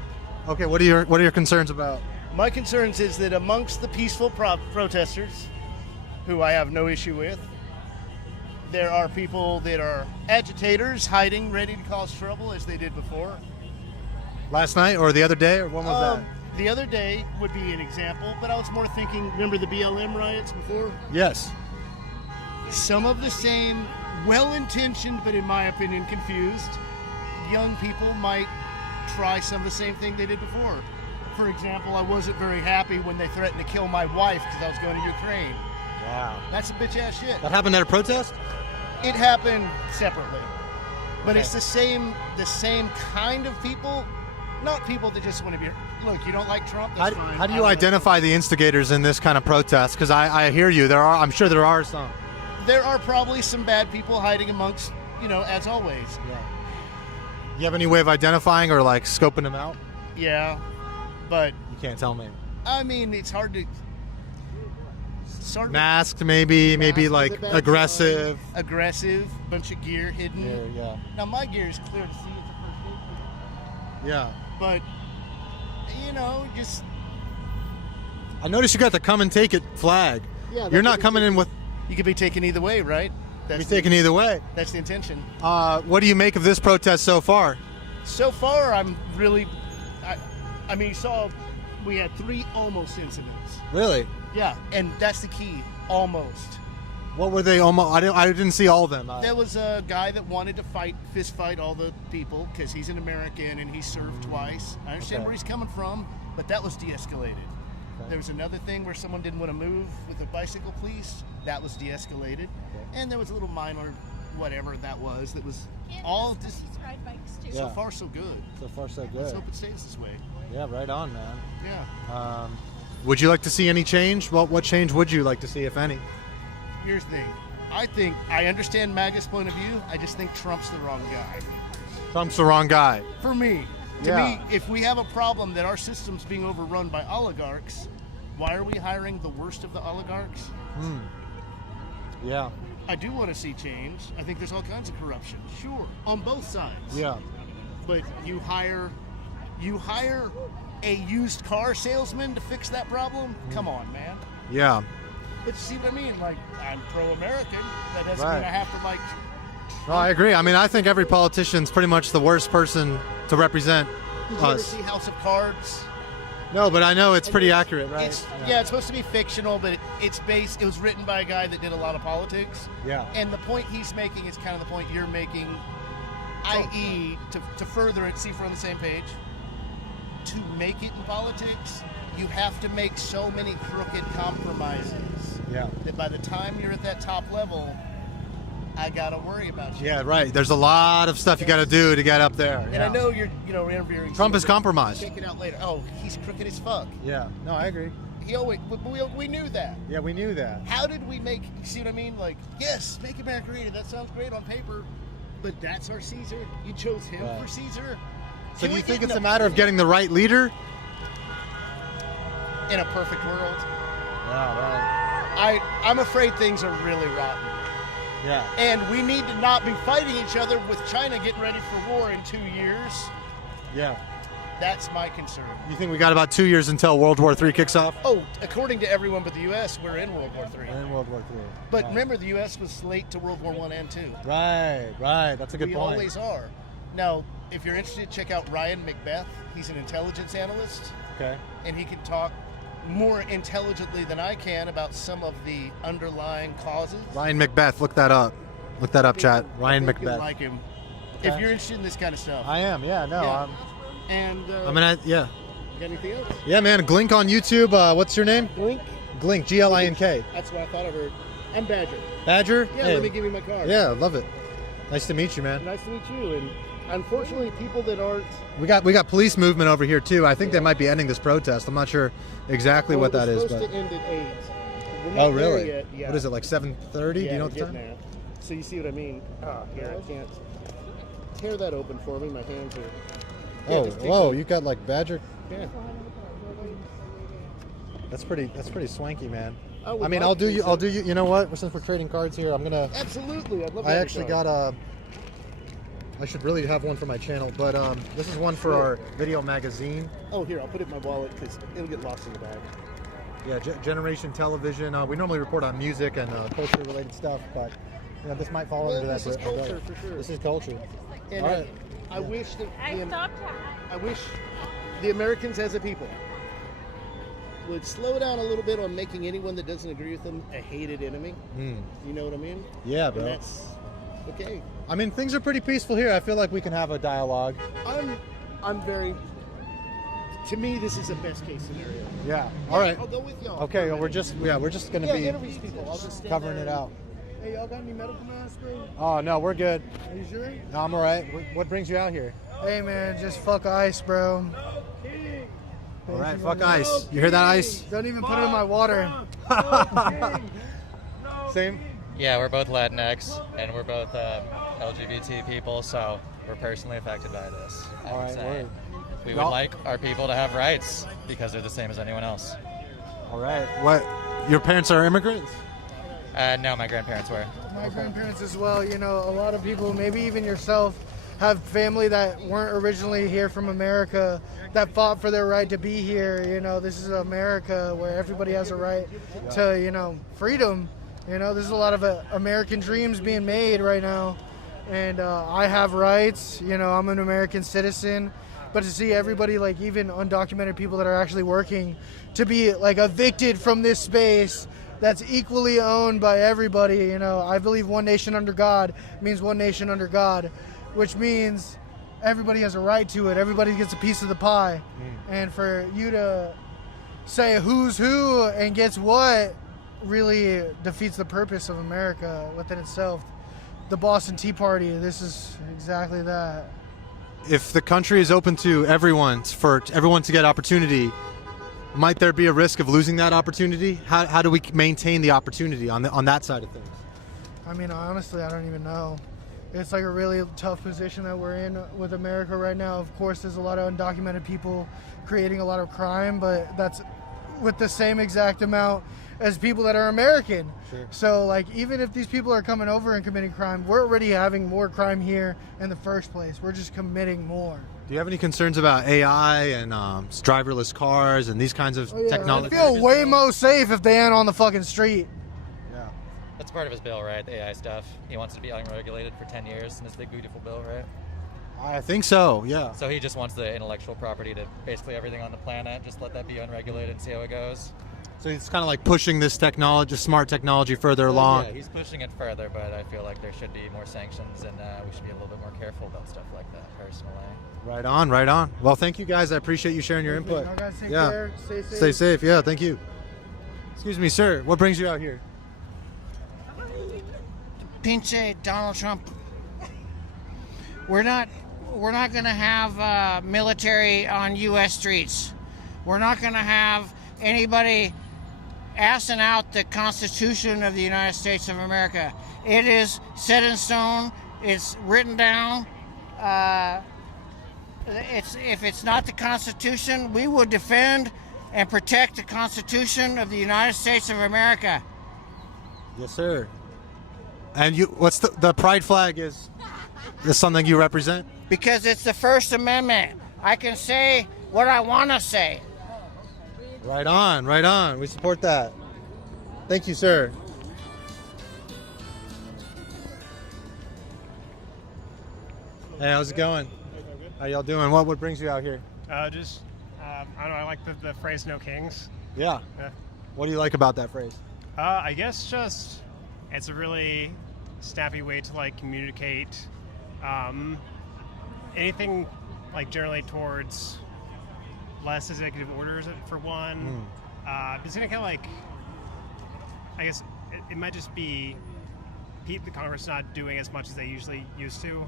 Okay, what are your concerns about? My concerns is that amongst the peaceful protesters, who I have no issue with, there are people that are agitators hiding, ready to cause trouble as they did before. Last night or the other day, or when was that? The other day would be an example, but I was more thinking, remember the BLM riots before? Yes. Some of the same well-intentioned, but in my opinion confused, young people might try some of the same thing they did before. For example, I wasn't very happy when they threatened to kill my wife because I was going to Ukraine. Wow. That's some bitch-ass shit. That happened at a protest? It happened separately. But Okay. it's the same kind of people, not people that just want to be, look, you don't like Trump, that's fine. How do you identify the instigators in this kind of protest? Because I hear you. I'm sure there are some. There are probably some bad people hiding amongst, as always. Yeah. You have any way of identifying or like scoping them out? Yeah, but you can't tell me. I mean, it's hard to. Masked, maybe like aggressive. Aggressive, bunch of gear hidden. Yeah. Now my gear is clear to see. It's a first aid kit. Yeah. But just. I noticed you got the "Come and Take It" flag. Yeah. You're not coming in with. You could be taken either way, right? You're taken either way. That's the intention. What do you make of this protest so far? So far, I'm really. I mean, you saw we had 3 almost incidents. Really? Yeah, and that's the key. Almost. What were they almost? I didn't see all of them. There was a guy that wanted to fist fight all the people because he's an American and he served twice. I understand where he's coming from, but that was de-escalated. There was another thing where someone didn't want to move with the bicycle police. That was de-escalated. And there was a little minor whatever that was all just ride bikes too. So far so good. So far so good. Let's hope it stays this way. Yeah, right on, man. Yeah. Would you like to see any change? What change would you like to see, if any? Here's the thing. I understand MAGA's point of view. I just think Trump's the wrong guy. Trump's the wrong guy. For me. To me, if we have a problem that our system's being overrun by oligarchs, why are we hiring the worst of the oligarchs? Yeah. I do want to see change. I think there's all kinds of corruption. Sure. On both sides. Yeah. But you hire You hire a used car salesman to fix that problem? Come on, man. Yeah. But you see what I mean? Like, I'm pro-American. That doesn't Right. mean I have to like. No, I agree. I mean, I think every politician's pretty much the worst person to represent Did you ever us. see House of Cards? No, but I know it's pretty accurate, right? Yeah, it's supposed to be fictional, but it's based. It was written by a guy that did a lot of politics. Yeah. And the point he's making is kind of the point you're making, i.e., to further it. See if we're on the same page. To make it in politics, you have to make so many crooked compromises. Yeah. That by the time you're at that top level, I gotta worry about you. Yeah, right. There's a lot of stuff you got to do to get up there. And I know you're, interviewing. Trump is someone, compromised. Check it out later. Oh, he's crooked as fuck. Yeah. No, I agree. He always, we knew that. Yeah, we knew that. How did we make? You see what I mean? Like, yes, make America great. That sounds great on paper, but that's our Caesar. You chose him Right. for Caesar. So Can do we you think get it's a matter of getting the right leader? in a perfect world? Yeah, right. I'm afraid things are really rotten. Yeah. And we need to not be fighting each other with China getting ready for war in 2 years. Yeah. That's my concern. You think we got about 2 years until World War III kicks off? Oh, according to everyone but the U.S., we're in World War III. We're in World War III. But Right. remember, the U.S. was late to World War I and II. Right, right. That's a good We point. always are. Now, if you're interested, check out Ryan Macbeth. He's an intelligence analyst, Okay. and he can talk more intelligently than I can about some of the underlying causes. Ryan Macbeth, look that up. Look that up, chat. Ryan I think you'll Macbeth. like him. Okay. If you're interested in this kind of stuff. I am, yeah, no. Yeah. And I'm gonna, yeah. you got anything else? Yeah, man. Glink on YouTube. What's your name? Glink? Glink, Glink. That's what I thought I heard. I'm Badger. Badger? Yeah, Hey. let me give you my card. Yeah, love it. Nice to meet you, man. Nice to meet you. And unfortunately, people that aren't. We got police movement over here too. I think they might be ending this protest. I'm not sure exactly what that is, It's but supposed to end at 8. We're not oh, there really? yet. Yeah. What is it, like 7:30? Do Yeah, you know we're what the time? getting there. So you see what I mean? Here, I can't tear that open for me. My hands are. Yeah, Oh, just take whoa! the- You got like Badger. Yeah. That's pretty swanky, man. I would I mean, like I'll do to you. do I'll so. do you. You know what? Since we're trading cards here, I'm gonna. Absolutely, I'd love. I actually got a. I should really have one for my channel, but this is one for our video magazine. Oh, here, I'll put it in my wallet because it'll get lost in the bag. Yeah, Generation Television. We normally report on music and culture-related stuff, but you know, this might fall into that. This is culture for sure. This is culture. And All right. I wish that I wish the Americans as a people would slow down a little bit on making anyone that doesn't agree with them a hated enemy. You know what I mean? Yeah, bro. And that's okay. I mean, things are pretty peaceful here. I feel like we can have a dialogue. I'm very. To me, this is a best case scenario. Yeah. All right. I'll go with y'all. Okay. Well, we're just gonna be interview people. I'll just stand covering there it out. Hey, y'all got any medical masks, bro? Oh no, we're good. Are you sure? No, I'm all right. What brings you out here? Hey man, just fuck ice, bro. All right, fuck ice. You hear that, ice? Don't even put it in my water. Same. Yeah, we're both Latinx and we're both LGBT people, so we're personally affected by this. I would say. We would like our people to have rights because they're the same as anyone else. All right. What? Your parents are immigrants? No, my grandparents were. My grandparents as well. You know, a lot of people, maybe even yourself, have family that weren't originally here from America that fought for their right to be here. You know, this is America where everybody has a right to, you know, freedom. You know, there's a lot of American dreams being made right now. And I have rights. You know, I'm an American citizen. But to see everybody, like even undocumented people that are actually working, to be like evicted from this space that's equally owned by everybody, you know, I believe one nation under God means one nation under God, which means everybody has a right to it. Everybody gets a piece of the pie. And for you to say who's who and gets what really defeats the purpose of America within itself. The Boston Tea Party, this is exactly that. If the country is open to everyone, for everyone to get opportunity, might there be a risk of losing that opportunity? How do we maintain the opportunity on that side of things? I mean, honestly, I don't even know. It's like a really tough position that we're in with America right now. Of course, there's a lot of undocumented people creating a lot of crime, but that's with the same exact amount as people that are American. Sure. So like even if these people are coming over and committing crime, we're already having more crime here in the first place. We're just committing more. Do you have any concerns about AI and driverless cars and these kinds of technology? I feel way more safe if they ain't on the fucking street. Yeah. That's part of his bill, right? The AI stuff. He wants to be unregulated for 10 years in his big, beautiful bill, right? I think so, yeah. So he just wants the intellectual property to basically everything on the planet. Just let that be unregulated and see how it goes. So it's kind of like pushing this technology, smart technology, further along. Yeah, he's pushing it further, but I feel like there should be more sanctions, and we should be a little bit more careful about stuff like that, personally. Right on, right on. Well, thank you guys. I appreciate you sharing your input. Y'all guys take Yeah. care. Stay safe. Stay safe. Yeah, thank you. Excuse me, sir. What brings you out here? Pinche Donald Trump. We're not going to have military on U.S. streets. We're not going to have anybody assing out the Constitution of the United States of America. It is set in stone. It's written down. If it's not the Constitution, we will defend and protect the Constitution of the United States of America. Yes, sir. And you, what's the pride flag is something you represent? Because it's the First Amendment. I can say what I want to say. Right on, right on. We support that. Thank you, sir. Hey, how's it going? How y'all doing? What brings you out here? I don't know. I like the phrase "No Kings." Yeah. What do you like about that phrase? I guess just it's a really snappy way to like communicate anything like generally towards less executive orders for one. It's gonna kind of like, I guess it might just be the Congress not doing as much as they usually used to.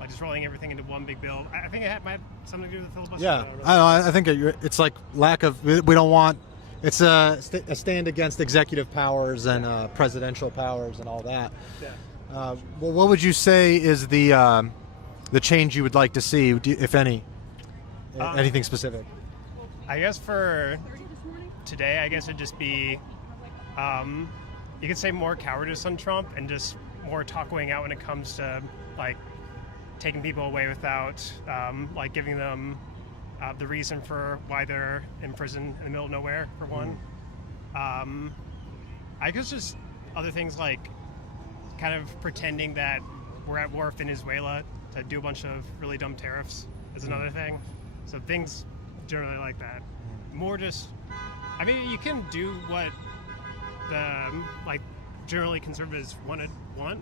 Like just rolling everything into one big bill. I think it might have something to do with the filibuster. Yeah, I think it's like lack of. We don't want. It's a stand against executive powers and presidential powers and all that. Yeah. Well, what would you say is the change you would like to see, if any? Anything specific? I guess for today, I guess it'd just be, you could say more cowardice on Trump and just more talk going out when it comes to like taking people away without like giving them the reason for why they're in prison in the middle of nowhere, for one. I guess just other things like kind of pretending that we're at war with Venezuela to do a bunch of really dumb tariffs is another thing. So things generally like that. More just, I mean, you can do what the like generally conservatives want,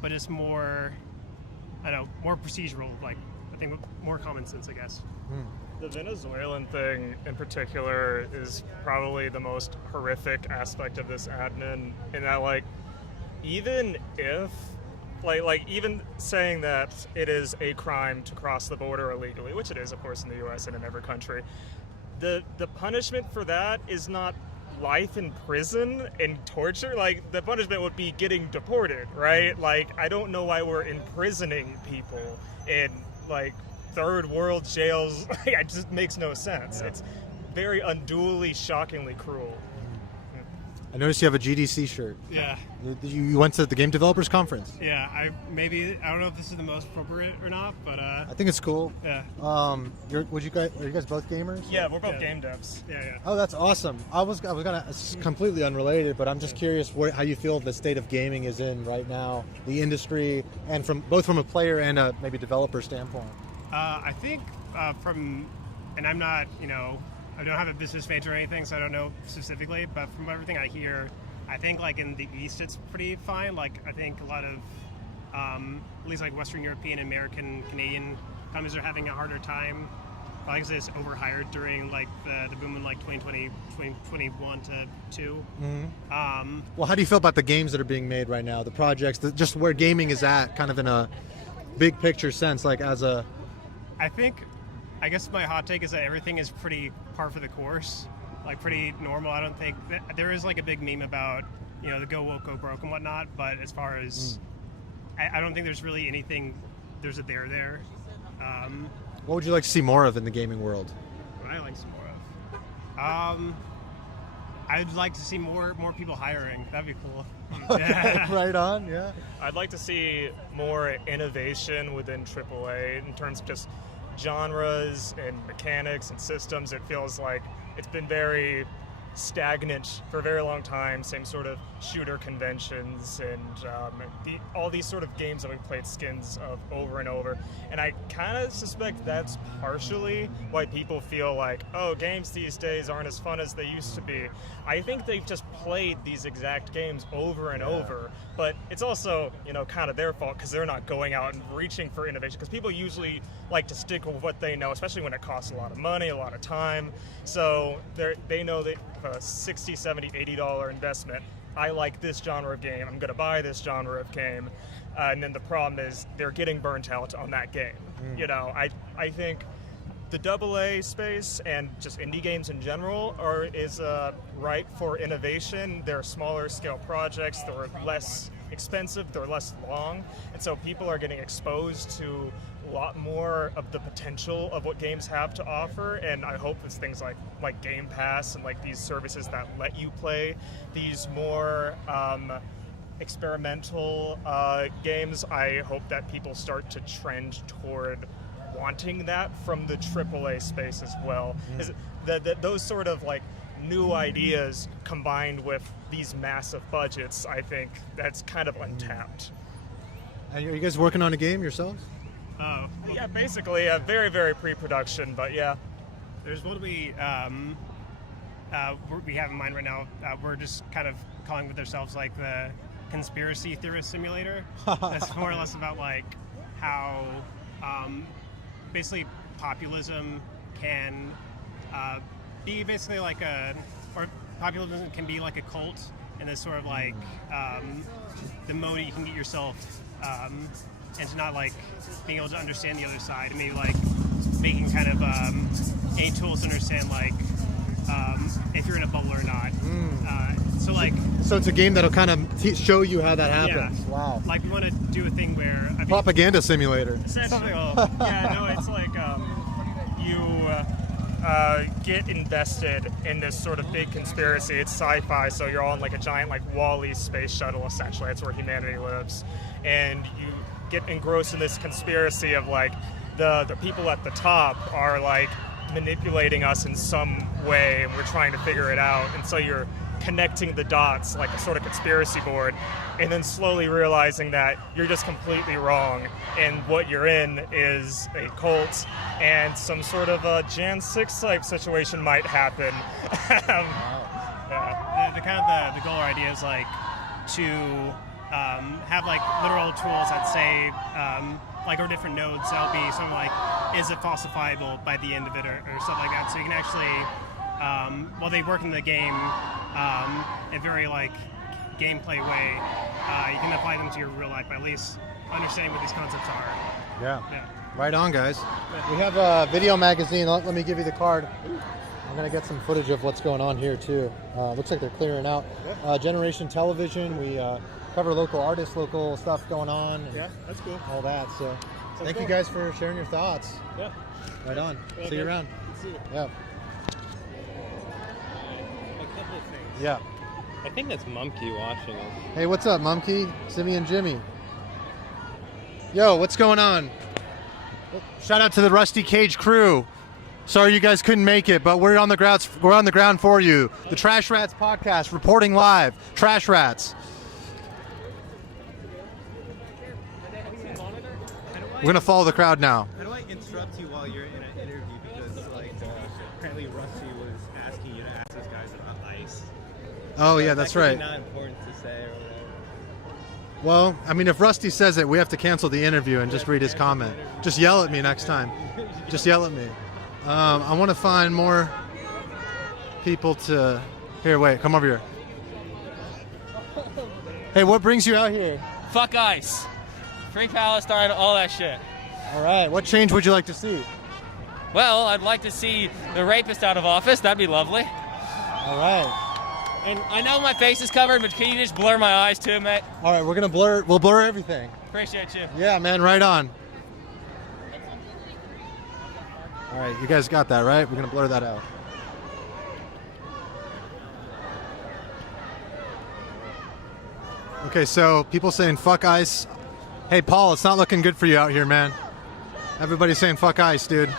but it's more, I don't know, more procedural. Like I think more common sense, I guess. The Venezuelan thing in particular is probably the most horrific aspect of this admin, in that like even if like even saying that it is a crime to cross the border illegally, which it is of course in the US and in every country, the punishment for that is not life in prison and torture. Like the punishment would be getting deported, right? Like I don't know why we're imprisoning people in like third world jails. It just makes no sense. Yeah. It's very unduly, shockingly cruel. I noticed you have a GDC shirt. Yeah. You went to the Game Developers Conference. Yeah, I don't know if this is the most appropriate or not, but I think it's cool. Yeah. Are you guys both gamers? Yeah, we're both game devs. Yeah. Oh, that's awesome. I was gonna. It's completely unrelated, but I'm just curious how you feel the state of gaming is in right now, the industry, and both from a player and a maybe developer standpoint. I think and I'm not, I don't have a business major or anything, so I don't know specifically, but from everything I hear, I think like in the East it's pretty fine. Like I think a lot of, at least like Western European, American, Canadian companies are having a harder time. Like I said, it's overhired during like the boom in like 2020, 2021 to 2. Mm-hmm. Well, how do you feel about the games that are being made right now, the projects, just where gaming is at, kind of in a big picture sense, like as a... I guess my hot take is that everything is pretty par for the course, like pretty normal. I don't think there is like a big meme about, the go woke, go broke and whatnot, but as far as, I don't think there's really anything, there's a there. What would you like to see more of in the gaming world? What I like to see more of? I'd like to see more people hiring. That'd be cool. Okay, right on, yeah. I'd like to see more innovation within AAA in terms of just genres and mechanics and systems. It feels like it's been very stagnant for a very long time, same sort of shooter conventions and all these sort of games that we played skins of over and over. And I kind of suspect that's partially why people feel like, oh, games these days aren't as fun as they used to be. I think they've just played these exact games over and over, but it's also, kind of their fault because they're not going out and reaching for innovation, because people usually like to stick with what they know, especially when it costs a lot of money, a lot of time. So they know that a $60, $70, $80 investment, I like this genre of game, I'm going to buy this genre of game. And then the problem is they're getting burnt out on that game. I think the AA space and just indie games in general is ripe for innovation. They're smaller scale projects, they're less expensive, they're less long, and so people are getting exposed to a lot more of the potential of what games have to offer. And I hope it's things like Game Pass and like these services that let you play these more experimental games. I hope that people start to trend toward wanting that from the AAA space as well. Is that those sort of like new ideas combined with these massive budgets, I think that's kind of untapped. And are you guys working on a game yourselves? Yeah, basically, very, very pre-production, but yeah. There's one we have in mind right now. We're just kind of calling with ourselves like the conspiracy theorist simulator. That's more or less about like how basically populism can be basically like or populism can be like a cult, and this sort of like the mode you can get yourself and to not like being able to understand the other side, and maybe like making kind of any tools to understand like if you're in a bubble or not. So it's a game that'll kind of show you how that happens. Yeah. Wow. Like we want to do a thing where propaganda simulator. Essentially, It's like you get invested in this sort of big conspiracy. It's sci-fi, so you're on like a giant like Wall-E space shuttle, essentially. That's where humanity lives. And you get engrossed in this conspiracy of like the people at the top are like manipulating us in some way, and we're trying to figure it out. And so you're connecting the dots like a sort of conspiracy board, and then slowly realizing that you're just completely wrong, and what you're in is a cult, and some sort of a Jan 6 type situation might happen. The goal or idea is like to have like literal tools that say like or different nodes that'll be something like, is it falsifiable by the end of it, or stuff like that, so you can actually while they work in the game in a very like gameplay way, you can apply them to your real life by at least understanding what these concepts are. Yeah. Right on, guys. We have a video magazine. Let me give you the card. I'm going to get some footage of what's going on here, too. Looks like they're clearing out. Generation Television. We cover local artists, local stuff going on. Yeah, that's cool. All that. So thank you guys for sharing your thoughts. Yeah. Right on. Yeah, See you around. See you. Yeah. A couple of things. Yeah. I think that's Mumkey watching us. Hey, what's up, Mumkey? Simmy and Jimmy. Yo, what's going on? Shout out to the Rusty Cage crew. Sorry you guys couldn't make it, but we're on the ground. We're on the ground for you. The Trash Rats podcast, reporting live. Trash Rats. We're gonna follow the crowd now. How do I interrupt you while you're in an interview? Because apparently Rusty was asking you to ask those guys about ICE. Oh yeah, that's right. Not important to say or whatever. Well, I mean, if Rusty says it, we have to cancel the interview and just read his comment. Just yell at me next time. Just yell at me. I want to find more people to... Here, wait, come over here. Hey, what brings you out here? Fuck ICE. Free Palestine, all that shit. All right, what change would you like to see? Well, I'd like to see the rapist out of office. That'd be lovely. All right. And I know my face is covered, but can you just blur my eyes too, mate? All right, we'll blur everything. Appreciate you. Yeah, man, right on. All right, you guys got that, right? We're going to blur that out. Okay, so people saying fuck ICE. Hey, Paul, it's not looking good for you out here, man. Everybody's saying fuck ICE, dude.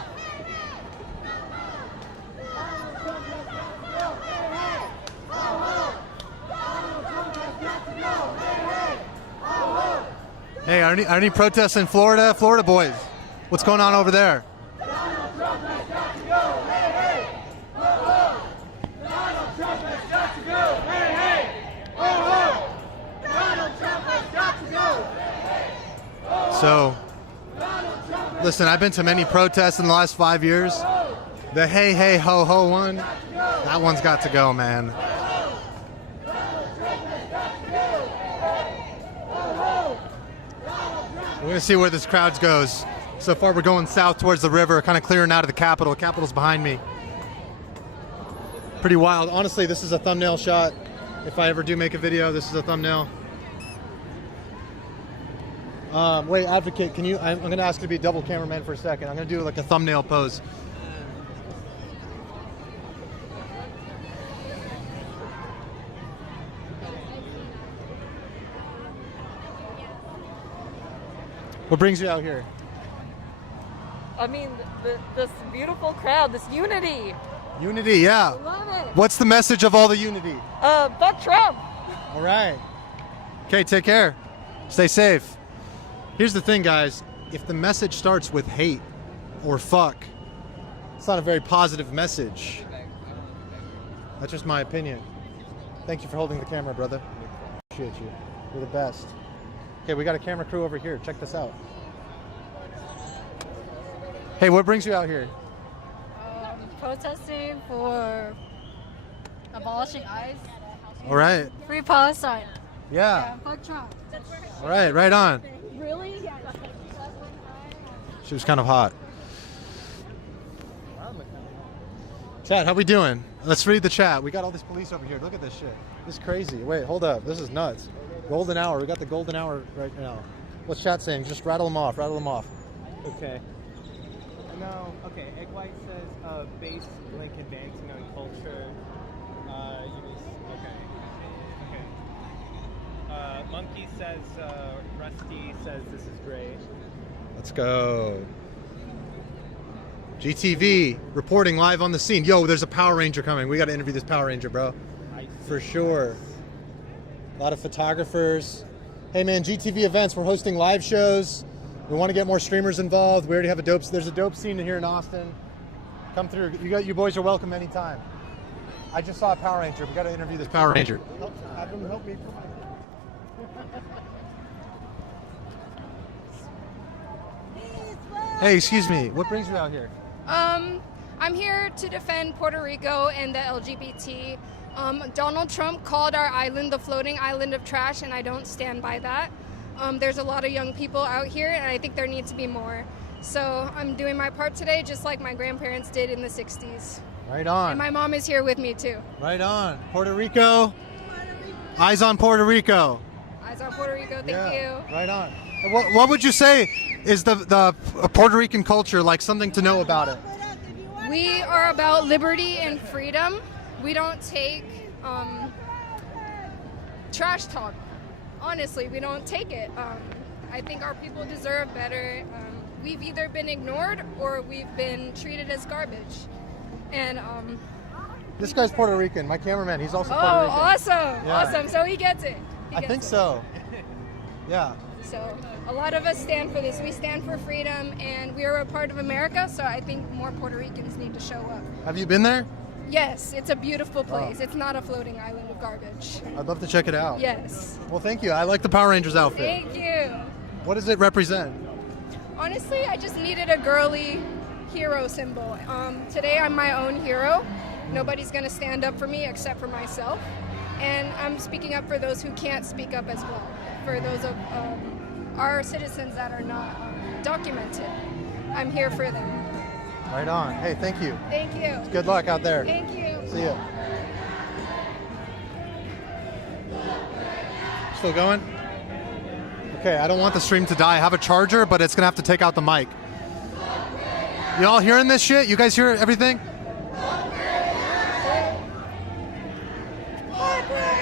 Hey, are any protests in Florida? Florida boys, what's going on over there? So, listen, I've been to many protests in the last 5 years. The hey, hey, ho, ho one, that one's got to go, man. We're going to see where this crowd goes. So far, we're going south towards the river, kind of clearing out of the Capitol. Capitol's behind me. Pretty wild. Honestly, this is a thumbnail shot. If I ever do make a video, this is a thumbnail. Wait, Advocate, can you, I'm going to ask you to be a double cameraman for a second. I'm going to do like a thumbnail pose. What brings you out here? I mean, this beautiful crowd, this unity. Unity, yeah. Love it. What's the message of all the unity? Fuck Trump. All right. Okay, take care. Stay safe. Here's the thing, guys. If the message starts with hate or fuck, it's not a very positive message. That's just my opinion. Thank you for holding the camera, brother. Appreciate you. You're the best. Okay, we got a camera crew over here. Check this out. Hey, what brings you out here? Protesting for abolishing ICE. All right. Free Palestine. Yeah. Fuck Trump. All right, right on. Really? She was kind of hot. Chat, how we doing? Let's read the chat. We got all this police over here. Look at this shit. This is crazy. Wait, hold up. This is nuts. Golden hour. We got the golden hour right now. What's chat saying? Just rattle them off. Rattle them off. Okay. No. Okay. Egg White says base link advancing on culture. Okay. Monkey says Rusty says this is great. Let's go. GTV reporting live on the scene. Yo, there's a Power Ranger coming. We got to interview this Power Ranger, bro. For sure. A lot of photographers. Hey man, GTV events, we're hosting live shows. We want to get more streamers involved. We already have there's a dope scene here in Austin. Come through. You boys are welcome anytime. I just saw a Power Ranger. We got to interview this Power Ranger. Have them help me. Hey, excuse me. What brings you out here? I'm here to defend Puerto Rico and the LGBT. Donald Trump called our island the floating island of trash, and I don't stand by that. There's a lot of young people out here, and I think there needs to be more. So I'm doing my part today, just like my grandparents did in the 60s. Right on. And my mom is here with me, too. Right on. Puerto Rico. Eyes on Puerto Rico. Eyes on Puerto Rico, thank you. Right on. What would you say is the Puerto Rican culture, like something to know about it? We are about liberty and freedom. We don't take trash talk. Honestly, we don't take it. I think our people deserve better. We've either been ignored or we've been treated as garbage. And this guy's Puerto Rican. My cameraman, he's also Puerto Rican. Awesome. Yeah. Awesome. So he gets it. I think so. Yeah. So a lot of us stand for this. We stand for freedom, and we are a part of America, so I think more Puerto Ricans need to show up. Have you been there? Yes, it's a beautiful place. It's not a floating island of garbage. I'd love to check it out. Yes. Well, thank you. I like the Power Rangers outfit. Thank you. What does it represent? Honestly, I just needed a girly hero symbol. Today I'm my own hero. Nobody's going to stand up for me except for myself. And I'm speaking up for those who can't speak up as well, for those of our citizens that are not documented. I'm here for them. Right on. Hey, thank you. Thank you. Good luck out there. Thank you. See ya. Still going? Okay, I don't want the stream to die. I have a charger, but it's gonna have to take out the mic. Y'all hearing this shit? You guys hear everything?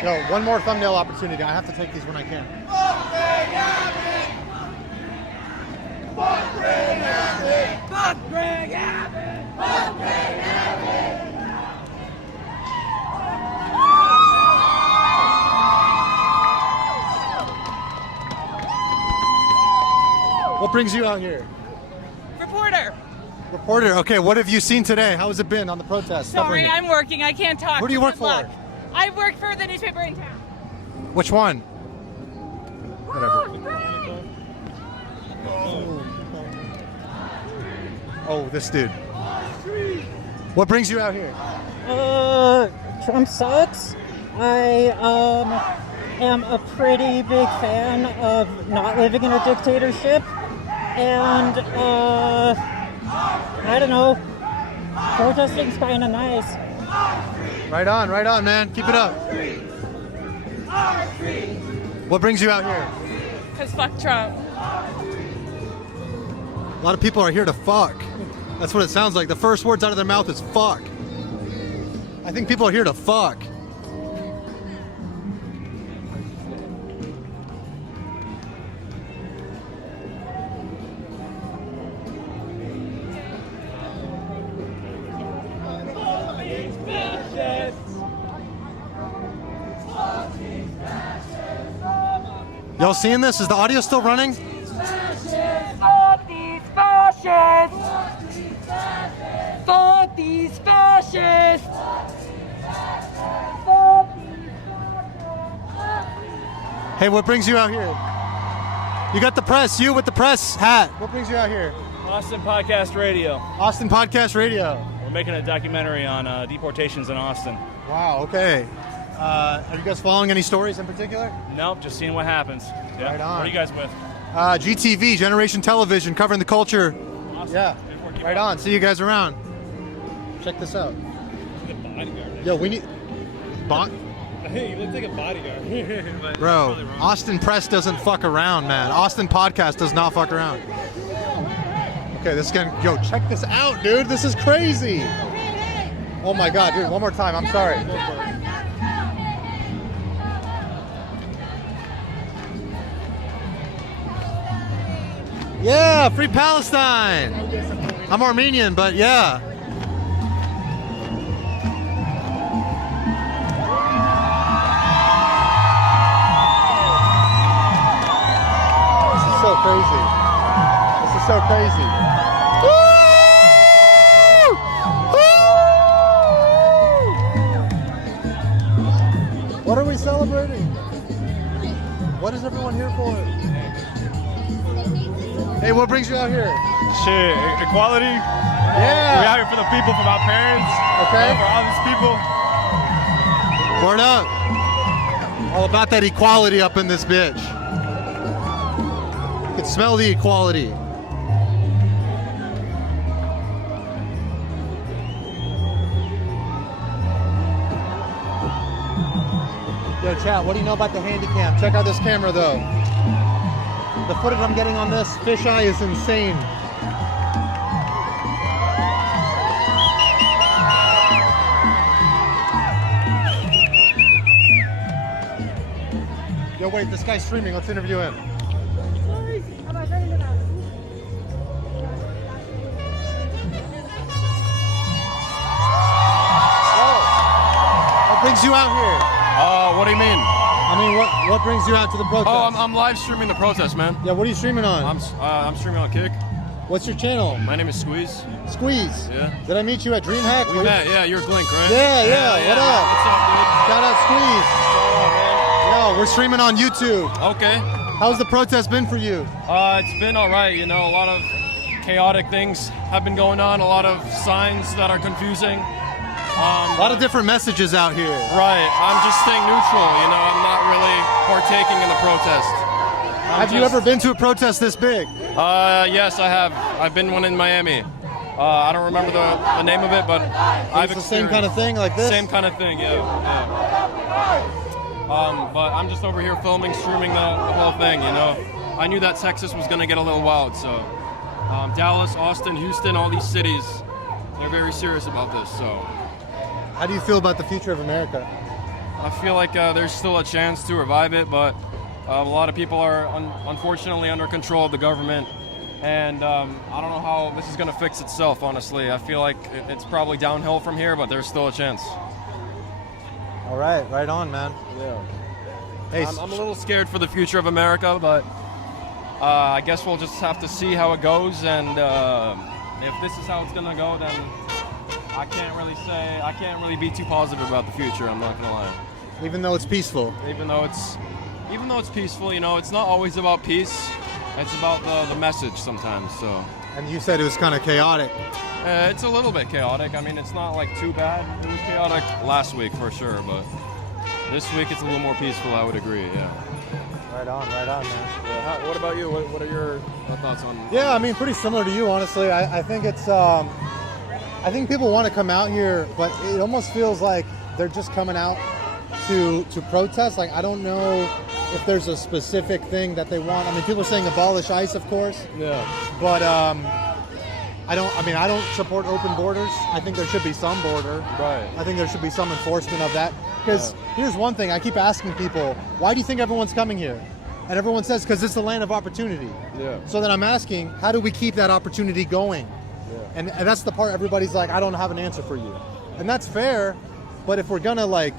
Yo, one more thumbnail opportunity. I have to take these when I can. What brings you out here? Reporter. Reporter. Okay, what have you seen today? How has it been on the protest? Sorry, covering it? I'm working. I can't talk. Who do you work Good for? luck. I work for the newspaper in town. Which one? Whatever. Oh, this dude. What brings you out here? Trump sucks. I am a pretty big fan of not living in a dictatorship, and I don't know, protesting's kind of nice. Right on, man. Keep it up. What brings you out here? Because fuck Trump. A lot of people are here to fuck. That's what it sounds like. The first words out of their mouth is fuck. I think people are here to fuck. Y'all seeing this? Is the audio still running? Fuck these fascists! Fuck these fascists! Hey, what brings you out here? You got the press, you with the press hat. What brings you out here? Austin Podcast Radio. Austin Podcast Radio. We're making a documentary on deportations in Austin. Wow, okay. Are you guys following any stories in particular? Nope, just seeing what happens. Yeah. Right on. What are you guys with? GTV, Generation Television, covering the culture. Awesome. Yeah, right on. See you guys around. Check this out. Yo, we need... Hey, you look like a bodyguard. But Bro, Austin Press doesn't fuck around, man. Austin Podcast does not fuck around. Okay, this is getting... Yo, check this out, dude. This is crazy. Oh my God, dude, one more time. I'm sorry. Yeah, free Palestine. I'm Armenian, but yeah. This is so crazy. This is so crazy. Woo! What are we celebrating? What is everyone here for? Hey, what brings you out here? Shit, equality. Yeah. We're out here for the people, for my parents. Okay. For all these people. Word up. All about that equality up in this bitch. You can smell the equality. Yo, chat, what do you know about the Handycam? Check out this camera, though. The footage I'm getting on this fisheye is insane. Yo, wait, this guy's streaming. Let's interview him. What brings you out here? What do you mean? I mean, what brings you out to the protest? Oh, I'm live streaming the protest, man. Yeah, what are you streaming on? I'm streaming on Kick. What's your channel? My name is Squeeze. Squeeze? Yeah. Did I meet you at DreamHack? We met, yeah, you're Blink, right? Yeah. What up? What's up, dude? Shout out Squeeze. Yo, we're streaming on YouTube. Okay. How's the protest been for you? It's been all right, you know, a lot of chaotic things have been going on, a lot of signs that are confusing. A lot of different messages out here. Right, I'm just staying neutral, you know, I'm not really partaking in the protest. Have you ever been to a protest this big? Yes, I have. I've been one in Miami. I don't remember the name of it, but I've the same kind of thing like this? Same kind of thing, yeah. But I'm just over here filming, streaming the whole thing, you know. I knew that Texas was going to get a little wild, so Dallas, Austin, Houston, all these cities, they're very serious about this, so. How do you feel about the future of America? I feel like there's still a chance to revive it, but a lot of people are unfortunately under control of the government, and I don't know how this is going to fix itself, honestly. I feel like it's probably downhill from here, but there's still a chance. All right, right on, man. Yeah. Hey, I'm a little scared for the future of America, but I guess we'll just have to see how it goes, and if this is how it's going to go, then I can't really be too positive about the future, I'm not going to lie. even though it's peaceful. Even though it's peaceful, you know, it's not always about peace. It's about the message sometimes. So. And you said it was kind of chaotic. It's a little bit chaotic. I mean, it's not like too bad. It was chaotic last week for sure, but this week it's a little more peaceful. I would agree. Yeah. Right on, man. Yeah, what about you? What are your thoughts on? Yeah, I mean, pretty similar to you, honestly. I think it's. I think people want to come out here, but it almost feels like they're just coming out to protest. Like, I don't know if there's a specific thing that they want. I mean, people are saying abolish ICE, of course. Yeah. But I don't support open borders. I think there should be some border. Right. I think there should be some enforcement of that. Because here's one thing, I keep asking people, why do you think everyone's coming here? And everyone says, because it's the land of opportunity. Yeah. So then I'm asking, how do we keep that opportunity going? And that's the part everybody's like, I don't have an answer for you. And that's fair, but if we're gonna like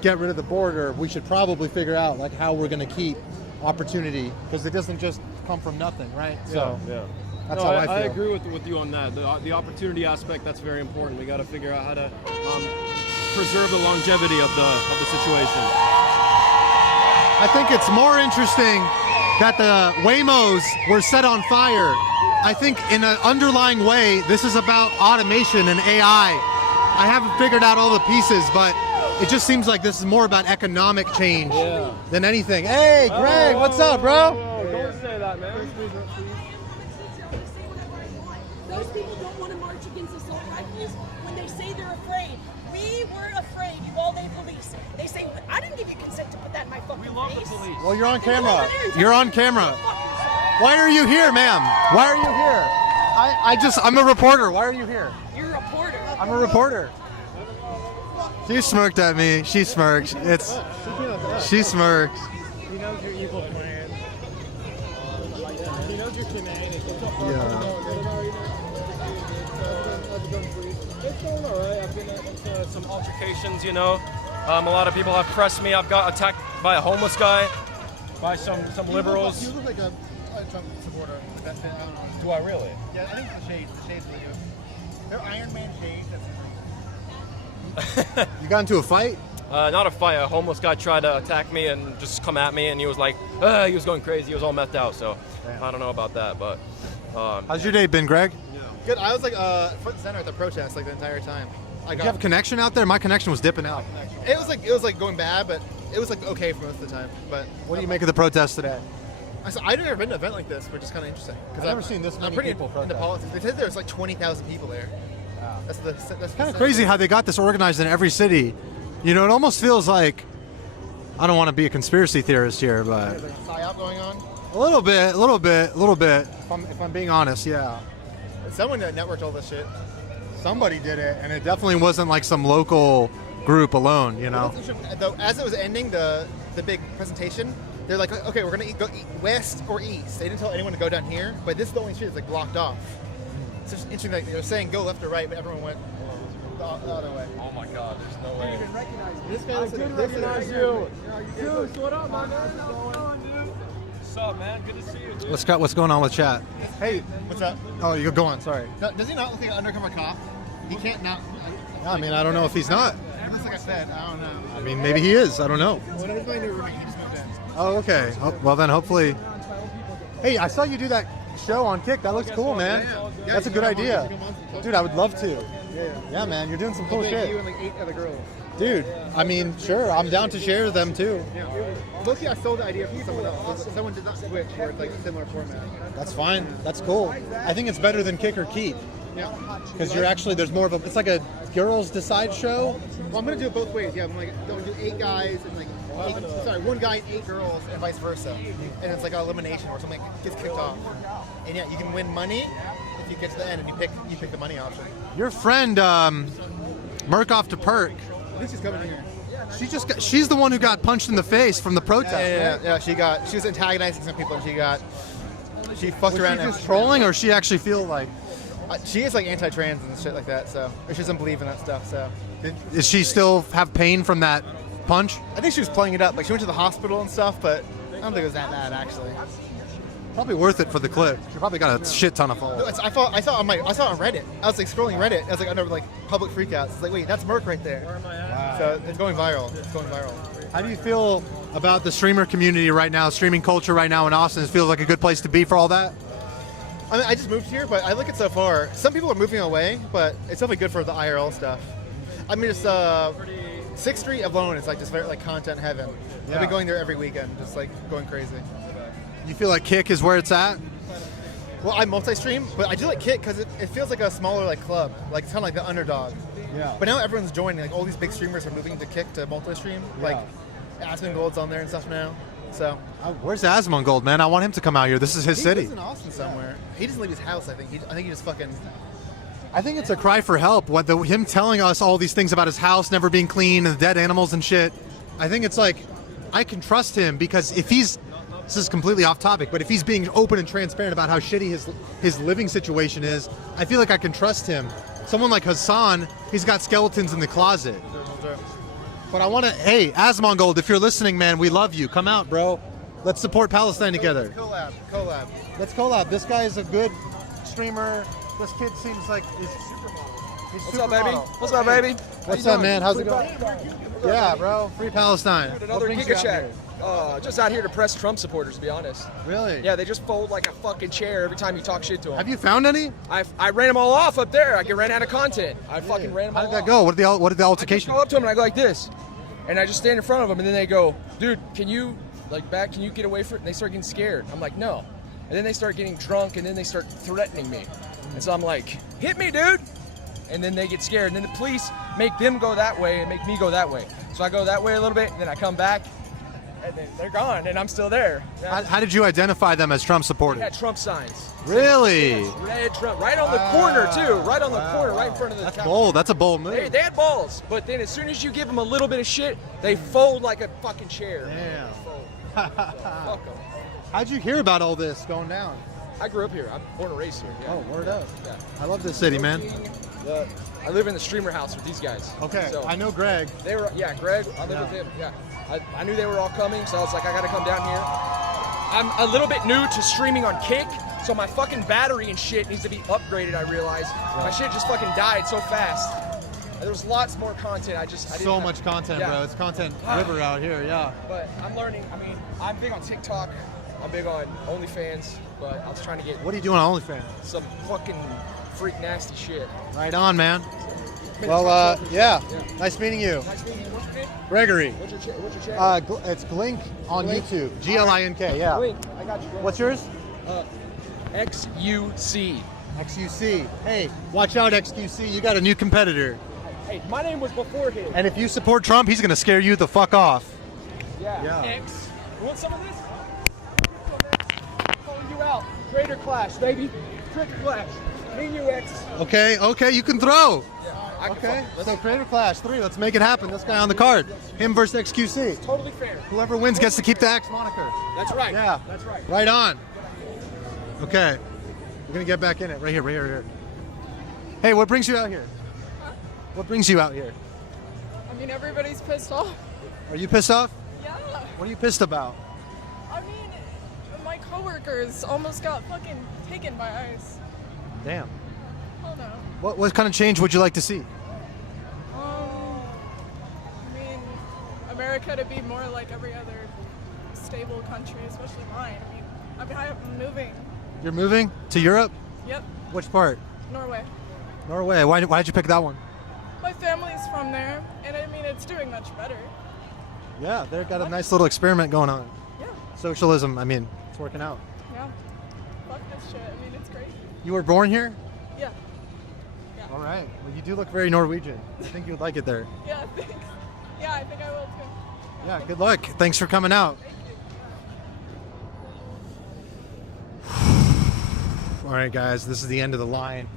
get rid of the border, we should probably figure out like how we're gonna keep opportunity, because it doesn't just come from nothing, right? So that's how I feel. I agree with you on that. The opportunity aspect, that's very important. We got to figure out how to preserve the longevity of the situation. I think it's more interesting that the Waymos were set on fire. I think in an underlying way, this is about automation and AI. I haven't figured out all the pieces, but it just seems like this is more about economic change than anything. Hey, Greg, what's up, bro? Don't say that, man. Those people don't want to march against assault rifles when they say they're afraid. We weren't afraid. You all named police. They say, I didn't give you consent to put that in my fucking face. We love the police. Well, you're on camera. You're on camera. Why are you here, ma'am? Why are you here? I'm a reporter. Why are you here? You're a reporter. I'm a reporter. She smirked at me. She smirked. She smirked. He knows your evil plan. He knows your shenanigans. It's going all right. I've been into some altercations, you know. A lot of people have pressed me. I've got attacked by a homeless guy, by some liberals. You look like a Trump supporter. Do I really? Yeah, I think the shades really good. They're Iron Man shades. You got into a fight? Not a fight. A homeless guy tried to attack me and just come at me, and he was like, he was going crazy. He was all methed out. So I don't know about that, but. How's your day been, Greg? Good. I was like front and center at the protest like the entire time. Did you have a connection out there? My connection was dipping out. It was like going bad, but it was like okay for most of the time. But what do you make of the protest today? I've never been to an event like this, which is kind of interesting. I've never seen this many people into politics. They said there was like 20,000 people there. That's kind of crazy how they got this organized in every city. You know, it almost feels like, I don't want to be a conspiracy theorist here, but there's like a psyop going on. a little bit. If I'm being honest, yeah. Someone networked all this shit. Somebody did it, and it definitely wasn't like some local group alone, you know. Though, as it was ending the big presentation, they're like, okay, we're gonna go west or east. They didn't tell anyone to go down here, but this is the only street that's like blocked off. It's just interesting. Like, they were saying go left or right, but everyone went the other way. Oh my God, there's no way. Even recognize me. This guy did recognize you. Dude, what up, my man? What's up, man? Good to see you, dude. What's going on with chat? Hey, what's up? Oh, you go on. Sorry. No, does he not look like an undercover cop? He can't not. I mean, I don't know if he's not. Just like I said, I don't know. I mean, maybe he is. I don't know. When I was my new roommate, he just moved in. Oh, okay. Well, then hopefully. Hey, I saw you do that show on Kick. That looks cool, man. Yeah, That's a good idea. Dude, I would love to. Yeah, man. You're doing some cool shit. You and like 8 other girls. Dude, I mean, sure. I'm down to share them too. Mostly I sold the idea from someone else. Someone did not switch where it's like a similar format. That's fine. That's cool. I think it's better than Kick or Keep. Yeah. Because you're actually, there's more of a, it's like a girls decide show. Well, I'm going to do it both ways. Yeah, I'm like going to do 8 guys and like, 1 guy and 8 girls and vice versa. And it's like an elimination where something gets kicked off. And yeah, you can win money if you get to the end and you pick the money option. Your friend, Murkoff to Perk. I think she's coming here. She's the one who got punched in the face from the protest. Yeah. She was antagonizing some people, and she fucked Was around. she just trolling, or she actually feel like? She is like anti-trans and shit like that. So she doesn't believe in that stuff. So Does she still have pain from that punch? I think she was playing it up. Like she went to the hospital and stuff, but I don't think it was that bad actually. Probably worth it for the clip. She probably got a shit ton of followers. I saw it on Reddit. I was like scrolling Reddit. I was like under like public freakouts. It's like, wait, that's Merc right there. Wow. So it's going viral. How do you feel about the streamer community right now, streaming culture right now in Austin? It feels like a good place to be for all that? I mean, I just moved here, but I look at so far. Some people are moving away, but it's definitely good for the IRL stuff. I mean, it's 6th Street alone is like just very like content heaven. I've Yeah. been going there every weekend, just like going crazy. You feel like Kick is where it's at? Well, I multi-stream, but I do like Kick because it feels like a smaller like club. Like it's kind of like the underdog. Yeah. But now everyone's joining. Like all these big streamers are moving to Kick to multi-stream. Like Asmongold's on there and stuff now. So Where's Asmongold, man? I want him to come out here. This is his city. He lives in Austin somewhere. He doesn't leave his house. I think he just fucking. I think it's a cry for help. Him telling us all these things about his house never being clean and the dead animals and shit. I think it's like I can trust him because if he's. This is completely off topic, but if he's being open and transparent about how shitty his living situation is, I feel like I can trust him. Someone like Hassan, he's got skeletons in the closet. But I want to, hey, Asmongold, if you're listening, man, we love you. Come out, bro. Let's support Palestine together. Collab. Let's collab. This guy is a good streamer. This kid seems like he's What's up, baby? What's up, baby? What's up, man? How's it going? Yeah, bro. Free Palestine. Another Giga Chat. Just out here to press Trump supporters, to be honest. Really? Yeah, they just fold like a fucking chair every time you talk shit to them. Have you found any? I ran them all off up there. I ran out of content. I fucking ran them all off. How did that go? What did the altercation? I go up to them and I go like this, and I just stand in front of them, and then they go, "Dude, can you Can you get away from it?" And they start getting scared. I'm like, "No," and then they start getting drunk, and then they start threatening me, and so I'm like, "Hit me, dude!" And then they get scared, and then the police make them go that way and make me go that way. So I go that way a little bit, and then I come back. And then they're gone, and I'm still there. How did you identify them as Trump supporters? They had Trump signs. Really? Red Trump, right on the corner too, right on the corner, right in front of the. That's bold. That's a bold move. They had balls, but then as soon as you give them a little bit of shit, they fold like a fucking chair. Damn. Fuck them. How'd you hear about all this going down? I grew up here. I'm born and raised here. Yeah. Oh, word up. Yeah. I love this city, man. I live in the streamer house with these guys. Okay, So I know Greg. They were, Greg. I live with him. Yeah, I knew they were all coming, so I was like, I gotta come down here. I'm a little bit new to streaming on Kick, so my fucking battery and shit needs to be upgraded. I realized my shit just fucking died so fast. There was lots more content. I didn't So have- much content, Yeah. bro. It's content river out here, yeah. But I'm learning. I mean, I'm big on TikTok. I'm big on OnlyFans, but I was trying to get. What are you doing on OnlyFans? Some fucking freak nasty shit. Right on, man. Well, yeah. Nice meeting you. Nice meeting you. What's your name? Gregory. What's your channel? It's Glink on Glink? YouTube. Glink, yeah. Glink. I got you. Bro. What's yours? XUC. XUC. Hey, watch out, XQC. You got a new competitor. Hey, my name was before him. And if you support Trump, he's going to scare you the fuck off. Yeah. X. You want some of this? Calling you out. Trader Clash, baby. Trick Clash. Me and you, X. Okay, you can throw. I Okay, so Creator Clash 3, let's make it happen. This guy on the card. Him versus XQC. Totally fair. Whoever wins gets to keep the X moniker. That's right. Yeah. That's right. Right on. Okay. We're going to get back in it. Right here. Hey, what brings you out here? What brings you out here? I mean, everybody's pissed off. Are you pissed off? Yeah. What are you pissed about? I mean, my coworkers almost got fucking taken by ICE. Damn. Oh no. What kind of change would you like to see? I mean, America to be more like every other stable country, especially mine. I mean, I'm moving. You're moving to Europe? Yep. Which part? Norway. Norway. Why did you pick that one? My family's from there, and I mean, it's doing much better. Yeah, they've got a nice little experiment going on. Yeah. Socialism, I mean, it's working out. Yeah. Fuck this shit. I mean, it's great. You were born here? Yeah. All right. Well, you do look very Norwegian. I think you would like it there. Yeah, thanks. Yeah, I think I will too. Yeah, good luck. Thanks for coming out. All right, guys, this is the end of the line.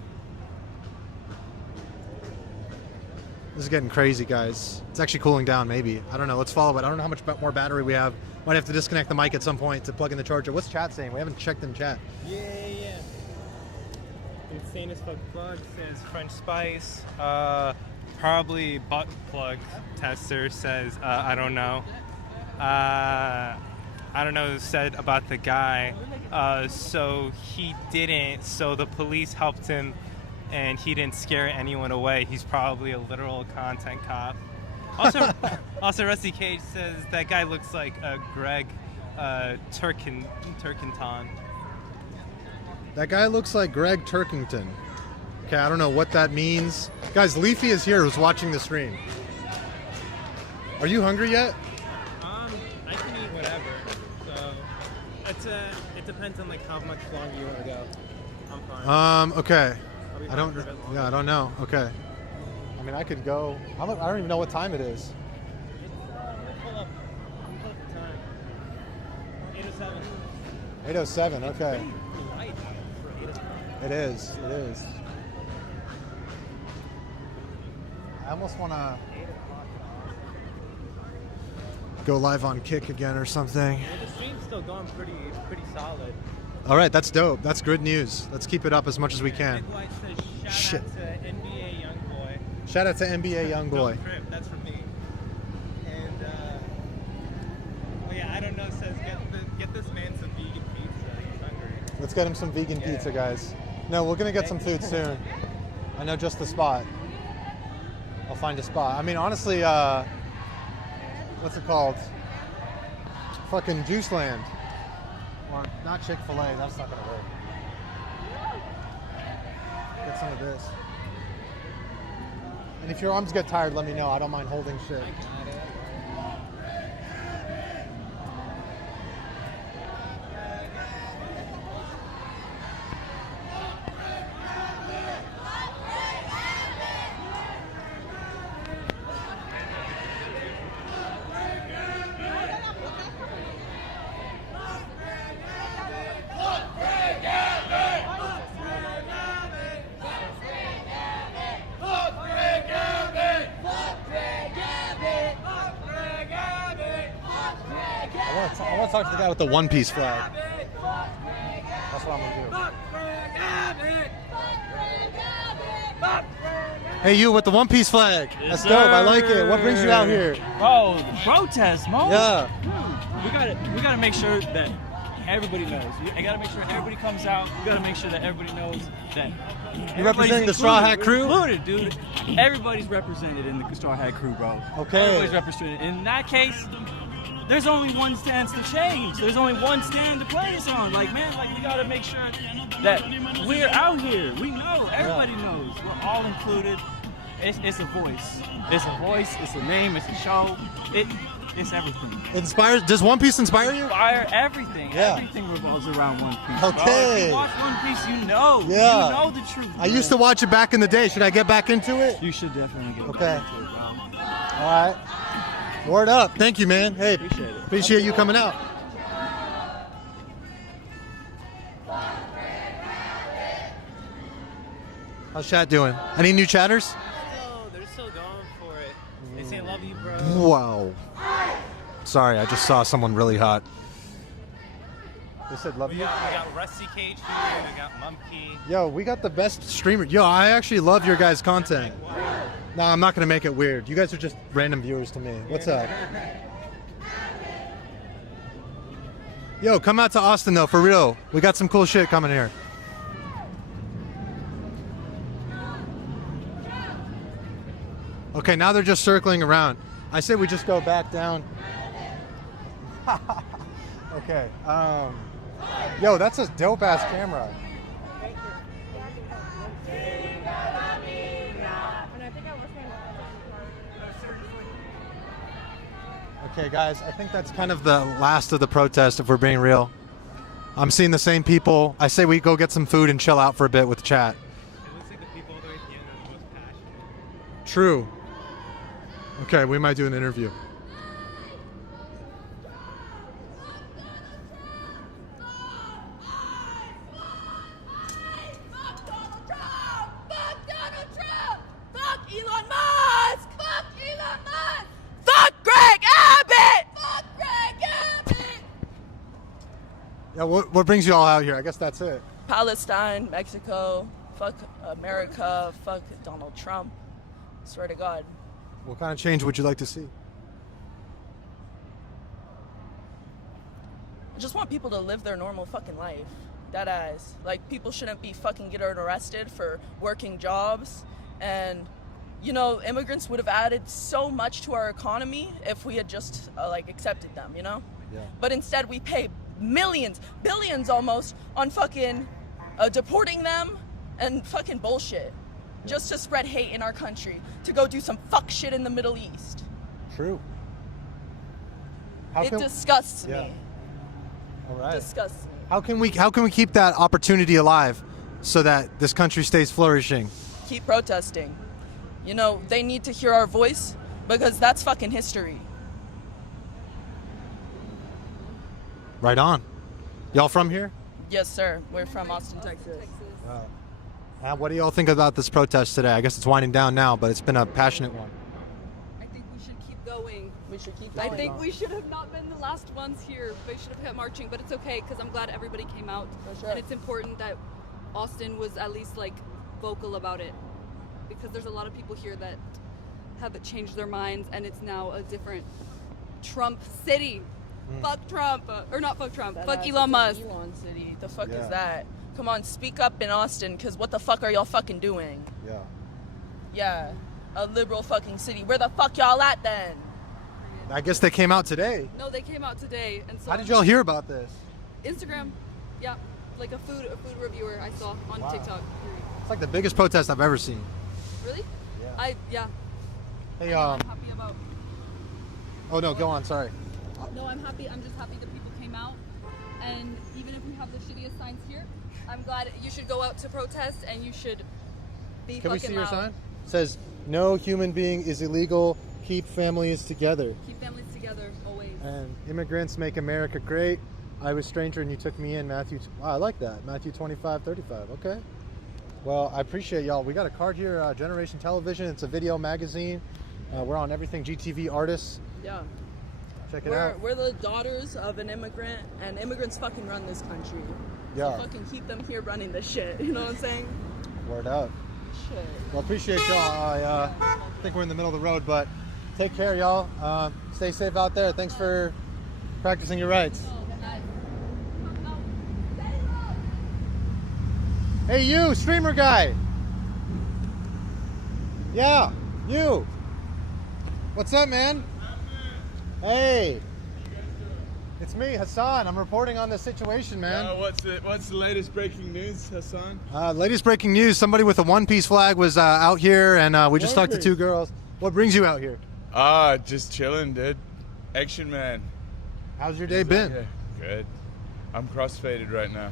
This is getting crazy, guys. It's actually cooling down, maybe. I don't know. Let's follow it. I don't know how much more battery we have. Might have to disconnect the mic at some point to plug in the charger. What's chat saying? We haven't checked in chat. Yeah. Insane as fuck plug says French spice. Probably butt plug tester says I don't know. I don't know. Said about the guy. So he didn't. So the police helped him, and he didn't scare anyone away. He's probably a literal content cop. Also, Rusty Cage says that guy looks like Greg Turkington. That guy looks like Greg Turkington. Okay, I don't know what that means. Guys, Leafy is here who's watching the stream. Are you hungry yet? I can eat whatever. So it depends on like how much longer you want to go. I'm fine. Okay. I'll be I fine don't. for a bit longer. Yeah, I don't know. Okay. I mean, I could go. I don't even know what time it is. Pull up the time. 8:07. 8:07. Okay. Pretty light for 8:07. It is. It is. I almost want to go live on Kick again or something. Yeah, the stream's still going pretty solid. All right, that's dope. That's good news. Let's keep it up as much as we can. Nick White says, shout out to NBA Youngboy. Shout out to NBA Youngboy. That's from me. And well, yeah, I don't know. Says get this man some vegan pizza. He's hungry. Let's get him some vegan pizza, guys. No, we're gonna get some food soon. I know just the spot. I'll find a spot. I mean, honestly, what's it called? Fucking Juiceland. Or not Chick-fil-A, that's not gonna work. Get some of this. And if your arms get tired, let me know. I don't mind holding shit. I want to talk to the guy with the One Piece flag. That's what I'm gonna do. Hey, you with the One Piece flag. That's dope. I like it. What brings you out here? Bro, the protest, Mo. Yeah. Dude, we gotta make sure that everybody knows. I gotta make sure everybody comes out. We gotta make sure that everybody knows that. You representing the Straw Hat Crew? Included, dude. Everybody's represented in the Straw Hat Crew, bro. Okay. Everybody's represented. In that case, there's only one stance to change. There's only one stand to play this on. Like, man, like we gotta make sure that we're out here. We know. Everybody knows. We're all included. It's a voice. It's a voice. It's a name. It's a show. It's everything. Inspires? Does One Piece inspire you? Inspire everything. Yeah. Everything revolves around One Piece. Okay. Bro. If you watch One Piece, you know. Yeah. You know the truth. I used to watch it back in the day. Should I get back into it? You should definitely get back into it, bro. All right. Word up. Thank you, man. Hey, appreciate you coming out. How's chat doing? Any new chatters? They're still going for it. They say love you, bro. Wow. Sorry, I just saw someone really hot. They said love We you. got Rusty Cage here. We got Mumpy. Yo, we got the best streamer. Yo, I actually love your guys' content. No, I'm not gonna make it weird. You guys are just random viewers to me. What's up? Yo, come out to Austin though, for real. We got some cool shit coming here. Okay, now they're just circling around. I say we just go back down. Okay. Yo, that's a dope ass camera. Okay, guys, I think that's kind of the last of the protest, if we're being real. I'm seeing the same people. I say we go get some food and chill out for a bit with chat. It looks like the people that are at the end are the most passionate. True. Okay, we might do an interview. Fuck Elon Musk! Yeah, what brings you all out here? I guess that's it. Palestine, Mexico, fuck America, fuck Donald Trump. Swear to God. What kind of change would you like to see? I just want people to live their normal fucking life. That ass. Like, people shouldn't be fucking getting arrested for working jobs. And, you know, immigrants would have added so much to our economy if we had just, accepted them, you know? Yeah. But instead, we pay millions, billions almost, on fucking deporting them and fucking bullshit. Just to spread hate in our country. To go do some fuck shit in the Middle East. True. It disgusts Yeah. me. All right. Disgusts me. How can we keep that opportunity alive so that this country stays flourishing? Keep protesting. You know, they need to hear our voice because that's fucking history. Right on. Y'all from here? Yes, sir. We're from Austin, Texas. What do y'all think about this protest today? I guess it's winding down now, but it's been a passionate one. I think we should keep going. We should keep I going. think we should have not been the last ones here. They should have kept marching, but it's okay because I'm glad everybody came out. For sure. And it's important that Austin was at least like vocal about it because there's a lot of people here that have changed their minds and it's now a different Trump city. Fuck Trump. Or not fuck Trump. Fuck Elon Musk. Elon City. The fuck Yeah. is that? Come on, speak up in Austin, because what the fuck are y'all fucking doing? Yeah. Yeah, a liberal fucking city. Where the fuck y'all at then? I guess they came out today. No, they came out today. And so How did y'all hear about this? Instagram. Yeah, like a food reviewer I saw on Wow. TikTok. It's like the biggest protest I've ever seen. Really? Yeah. Hey, I'm happy about. Oh no, go on. Sorry. No, I'm happy. I'm just happy that people came out, and even if we have the shittiest signs here, I'm glad you should go out to protest and you should be Can we fucking see your loud. sign? It says, "No human being is illegal. Keep families together." Keep families together always. And immigrants make America great. I was stranger and you took me in. Matthew. Wow, I like that. Matthew 25:35. Okay. Well, I appreciate y'all. We got a card here. Generation Television. It's a video magazine. We're on everything GTV artists. Yeah. Check it out. We're the daughters of an immigrant, and immigrants fucking run this country. Yeah. So fucking keep them here running this shit. You know what I'm saying? Word up. Shit. Well, appreciate y'all. I think we're in the middle of the road, but take care, y'all. Stay safe out there. Thanks for practicing your rights. Hey, you, streamer guy. Yeah, you. What's up, man? Hey. It's me, Hassan. I'm reporting on this situation, man. What's the latest breaking news, Hassan? Latest breaking news, somebody with a One-Piece flag was out here, and we just talked to two girls. What brings you out here? Just chilling, dude. Action man. How's your day been? Yeah, good. I'm crossfaded right now.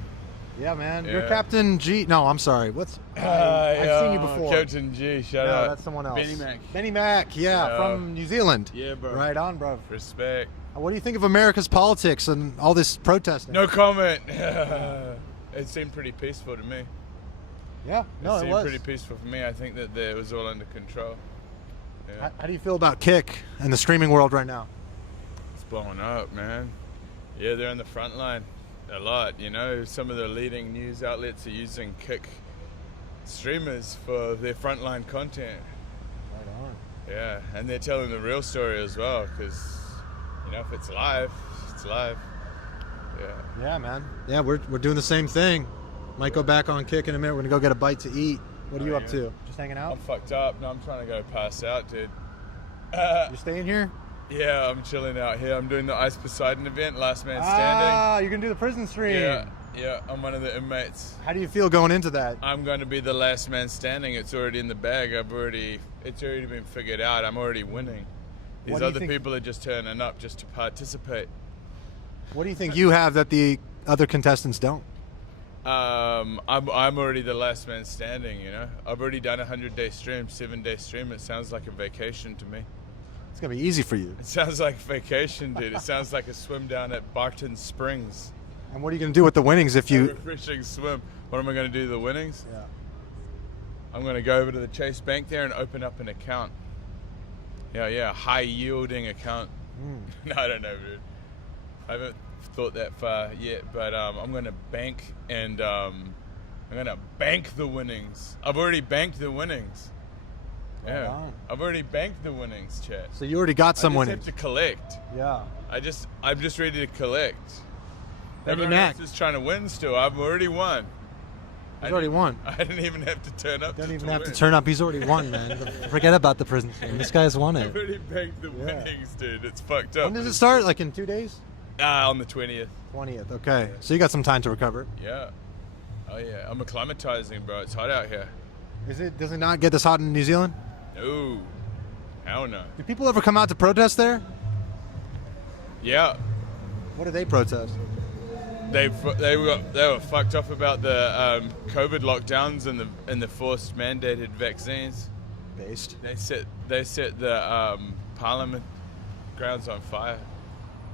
Yeah, man. Yeah. You're Captain G. No, I'm sorry. I've seen you before. Captain G, shout no, out. that's someone else. Benny Mac. Benny Mac, yeah, from New Zealand. Yeah, bro. Right on, bro. Respect. What do you think of America's politics and all this protesting? No comment. It seemed pretty peaceful to me. Yeah, no, it seemed was. pretty peaceful for me. I think that it was all under control. Yeah. How do you feel about Kick and the streaming world right now? It's blowing up, man. Yeah, they're on the front line a lot. You know, some of the leading news outlets are using Kick streamers for their frontline content. Right on. Yeah, and they're telling the real story as well, because you know, if it's live, it's live. Yeah. Yeah, man. Yeah, we're doing the same thing. Might go back on Kick in a minute. We're gonna go get a bite to eat. What are you up to? Just hanging out? I'm fucked up. No, I'm trying to go pass out, dude. You staying here? Yeah, I'm chilling out here. I'm doing the Ice Poseidon event, Last Man Standing. Ah, you're gonna do the prison stream. Yeah, I'm one of the inmates. How do you feel going into that? I'm going to be the last man standing. It's already in the bag. It's already been figured out. I'm already winning. These What do you other think- people are just turning up just to participate. What do you think you have that the other contestants don't? I'm already the last man standing, you know. I've already done a 100-day stream, 7-day stream. It sounds like a vacation to me. It's gonna be easy for you. It sounds like vacation, dude. It sounds like a swim down at Barton Springs. And what are you gonna do with the winnings if A you? refreshing swim. What am I going to do with the winnings? Yeah. I'm going to go over to the Chase Bank there and open up an account. Yeah, high yielding account. No, I don't know, dude. thought that far yet, but I'm gonna bank and I'm gonna bank the winnings. I've already banked the winnings. Yeah, on. I've already banked the winnings, chat. So you already got some I winnings. just have to collect. Yeah. I'm just ready to collect. Benny Everyone Mac. else is trying to win still. I've already won. He's already won. I didn't even have to turn up. Don't even to have win. to turn up. He's already won, man. Forget about the prison thing. This guy's won it. I've already banked the winnings, dude. It's fucked up. When does it start? Like in 2 days? On the 20th. 20th. Okay. So you got some time to recover. Yeah. Oh yeah. I'm acclimatizing, bro. It's hot out here. Does it not get this hot in New Zealand? No. Hell no. Do people ever come out to protest there? Yeah. What do they protest? They were fucked up about the COVID lockdowns and the forced mandated vaccines. Based. They set the Parliament grounds on fire.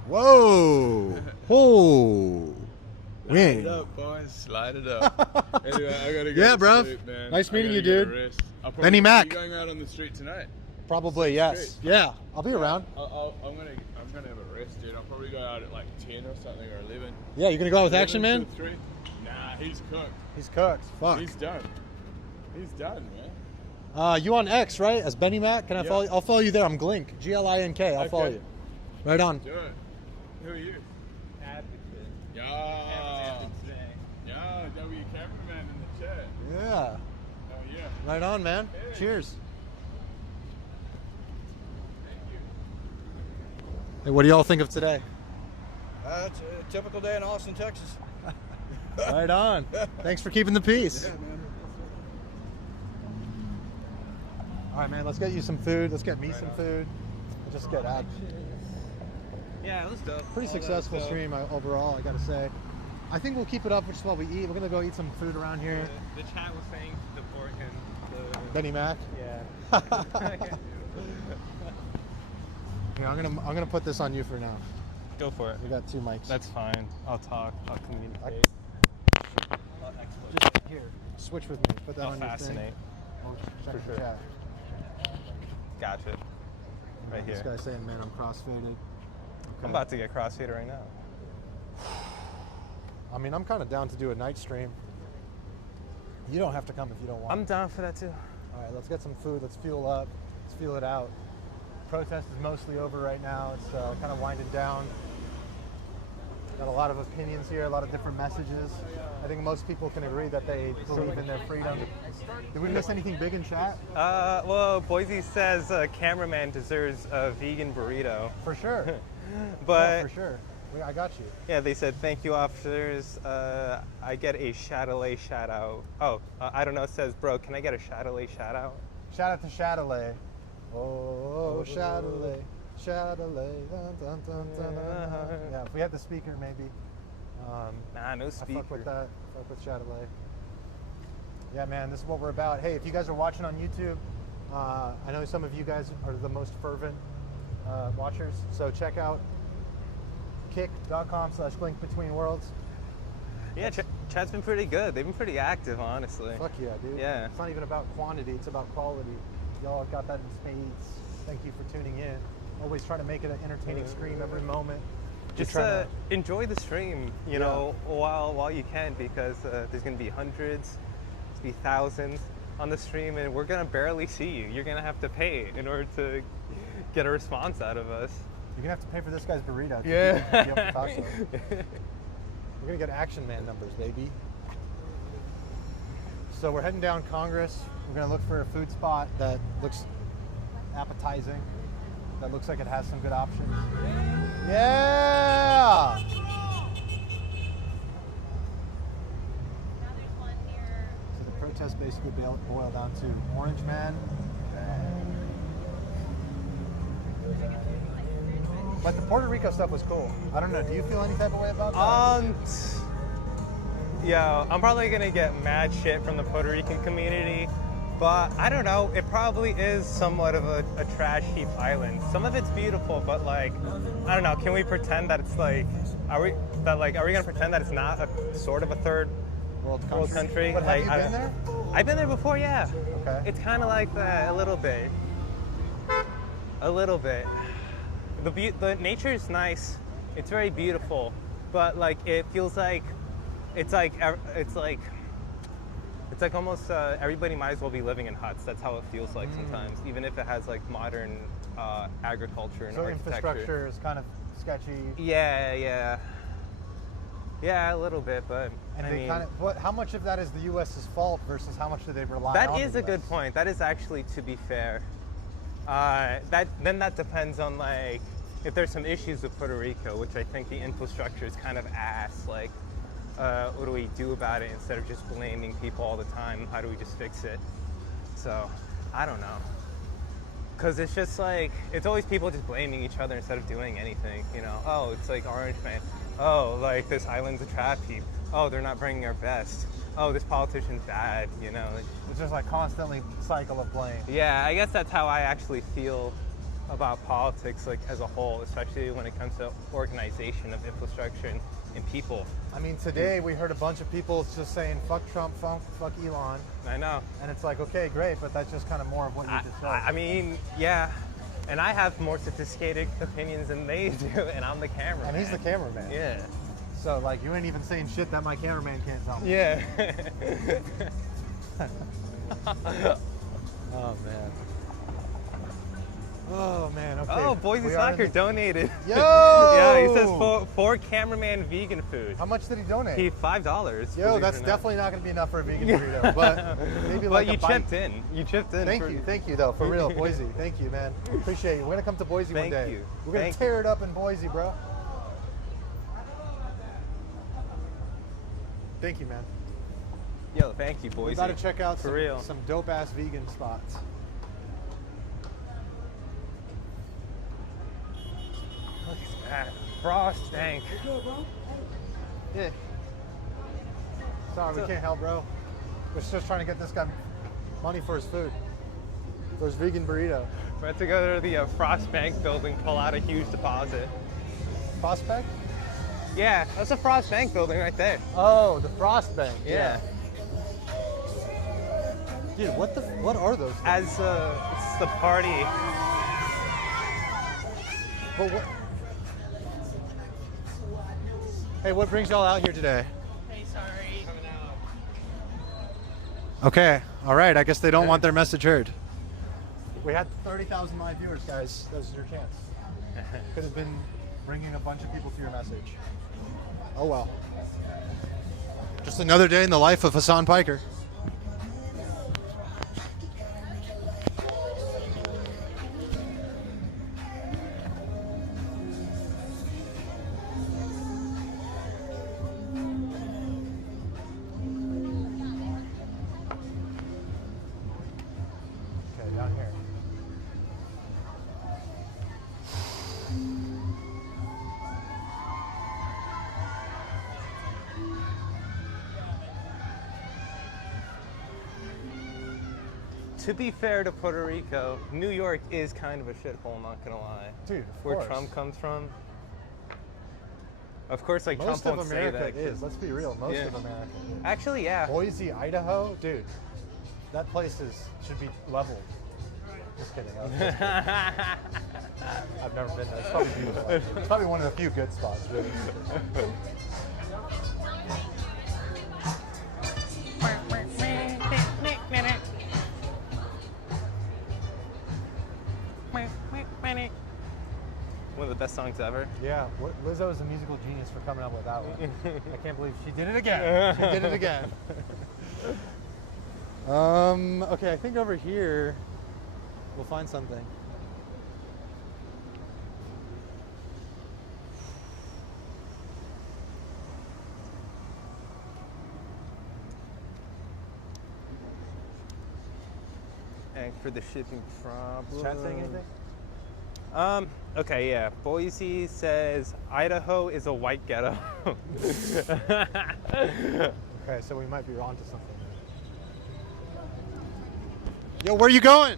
Whoa! Whoa! Light it up, boys. Light it up. Anyway, I gotta go. Yeah, to bro. sleep, man. Nice meeting you, I gotta get dude. a rest. I'll probably Benny Mac. Are you going out on the street tonight? Probably, yes. Street? Yeah, I'll be around. I'm gonna have a rest, dude. I'll probably go out at like 10 or something or 11. Yeah, you gonna go out with 11 Action Man? to 3? Nah, he's cooked. He's cooked. Fuck. He's done. He's done, man. You on X, right? As Benny Mac? Can I Yeah. follow you? I'll follow you there. I'm Glink. G-L-I-N-K. I'll follow Okay. you. Right on. Do it. Who are you? Advocate. Yeah. Yeah, W cameraman in the chat. Yeah. Oh yeah. Right on, man. Hey. Cheers. Hey, what do y'all think of today? It's a typical day in Austin, Texas. Right on. Thanks for keeping the peace. All right, man. Let's get you some food. Let's get me some food. Let's just get out. Yeah, it was dope. Pretty successful stream overall, I gotta say. I think we'll keep it up just while we eat. We're gonna go eat some food around here. The chat was saying to deport him. Benny Mac. Yeah. Yeah, I'm gonna put this on you for now. Go for it. We got 2 mics. That's fine. I'll talk. I'll communicate. Just here. Switch with me. Put that I'll on your fascinate. thing. I'll check For the sure. chat. Gotcha. Right This here. guy's saying, "Man, I'm crossfaded." I'm about to get crossfaded right now. I mean, I'm kind of down to do a night stream. You don't have to come if you don't want. I'm down for that too. All right, let's get some food. Let's fuel up. Let's feel it out. Protest is mostly over right now. It's kind of winding down. Got a lot of opinions here, a lot of different messages. I think most people can agree that they believe in their freedom. Did we miss anything big in chat? Well, Boise says cameraman deserves a vegan burrito. For sure. But for sure. I got you. Yeah, they said, thank you, officers. I get a Chatelet shout out. Oh, I don't know. It says, bro, can I get a Chatelet shout out? Shout out to Chatelet. Oh, Chatelet. Chatelet. Dun, dun, dun, dun, dun. Yeah, if we had the speaker, maybe. Nah, no speaker. I fuck with that. Fuck with Chatelet. Yeah, man, this is what we're about. Hey, if you guys are watching on YouTube, I know some of you guys are the most fervent watchers, so check out kick.com/linkbetweenworlds. Yeah, chat's been pretty good. They've been pretty active, honestly. Fuck yeah, dude. Yeah. It's not even about quantity, it's about quality. Y'all got that in spades. Thank you for tuning in. Always try to make it an entertaining stream every moment. Just enjoy the stream, you know, while you can, because there's going to be hundreds, there's going to be thousands on the stream, and we're going to barely see you. You're going to have to pay in order to get a response out of us. You're going to have to pay for this guy's burrito. Yeah. Be able to talk to him. We're going to get Action Man numbers, baby. So we're heading down Congress. We're going to look for a food spot that looks appetizing, that looks like it has some good options. Yeah! So the protest basically boiled down to Orange Man. But the Puerto Rico stuff was cool. I don't know, do you feel any type of way about that? Yeah, I'm probably gonna get mad shit from the Puerto Rican community, but I don't know, it probably is somewhat of a trash heap island. Some of it's beautiful, but like, I don't know, can we pretend that it's like, are we gonna pretend that it's not a sort of a third world country? But like, have you been there? I've been there before, yeah. Okay. It's kind of like that, a little bit. A little bit. The nature is nice. It's very beautiful. but like it feels like it's like almost everybody might as well be living in huts. That's how it feels like sometimes, even if it has like modern agriculture and So architecture. infrastructure is kind of sketchy. Yeah, a little bit, but And I they mean, kind of, how much of that is the U.S.'s fault versus how much do they rely on? that is the a good US? point. That is actually, to be fair, that depends on like if there's some issues with Puerto Rico, which I think the infrastructure is kind of ass. Like, what do we do about it instead of just blaming people all the time? How do we just fix it? So, I don't know. Because it's just like, it's always people just blaming each other instead of doing anything, you know? Oh, it's like Orange Man. Oh, like this island's a trap heap. Oh, they're not bringing our best. Oh, this politician's bad, you know? It's just like constantly cycle of blame. Yeah, I guess that's how I actually feel about politics, like as a whole, especially when it comes to organization of infrastructure and people. I mean, today we heard a bunch of people just saying, fuck Trump, fuck Elon. I know. And it's like, okay, great, but that's just kind of more of what you just said. I mean, yeah. And I have more sophisticated opinions than they do, and I'm the cameraman. And he's the cameraman. Yeah. So, like, you ain't even saying shit that my cameraman can't tell me. Yeah. Oh, man. Oh, man, okay. Oh, Boise Soccer donated. Yo! Yeah, he says for cameraman vegan food. How much did he donate? He $5. Yo, that's definitely not going to be enough for a vegan burrito, but maybe like you a bite. chipped in. You chipped in. Thank you, though, for real, Boise. Thank you, man. Appreciate you. We're going to come to Boise one day. Thank you. We're going to tear it up in Boise, bro. Thank you, man. Yo, thank you, Boise. We got to check out for real. some dope-ass vegan spots. Look at that. Frost tank. Yeah. Sorry, we can't help, bro. We're just trying to get this guy money for his food. For his vegan burrito. We have to go to the Frost Bank building, pull out a huge deposit. Frost Bank? Yeah, that's a Frost Bank building right there. Oh, the Frost Bank. Yeah. Dude, what are those things? As it's the party. But what? Hey, what brings y'all out here today? Hey, sorry. Okay, all right. I guess they don't want their message heard. We had 30,000 live viewers, guys. That was your chance. Could have been bringing a bunch of people to your message. Oh well. Just another day in the life of Hassan Piker. Okay, down here. To be fair to Puerto Rico, New York is kind of a shithole, not gonna lie. Dude, of Where course. Trump comes from. Of course, like Most Trump of won't say America that. 'cause- is. Let's be real. Most Yeah. of America is. Actually, yeah. Boise, Idaho, dude. That place should be leveled. Just kidding. I've never been there. It's probably beautiful. It's probably one of the few good spots, really. One of the best songs ever. Yeah, Lizzo is a musical genius for coming up with that one. I can't believe she did it again. She did it again. Okay, I think over here we'll find something. And for the shipping problem. Is Chad saying anything? Okay, yeah. Boise says Idaho is a white ghetto. Okay, so we might be onto something. Yo, where you going?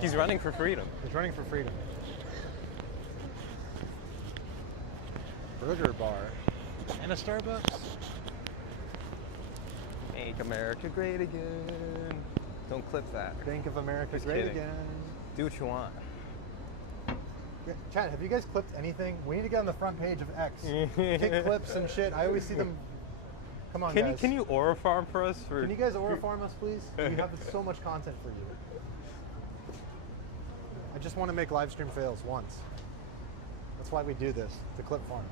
He's running for freedom. He's running for freedom. Burger bar. And a Starbucks. Make America great again. Don't clip that. Bank of America Just great kidding. again. Do what you want. Chat, have you guys clipped anything? We need to get on the front page of X. Kick clips and shit. I always see them. Come on, guys. Can you aura farm for us? Can you guys aura farm us, please? We have so much content for you. I just want to make live stream fails once. That's why we do this, the clip farm.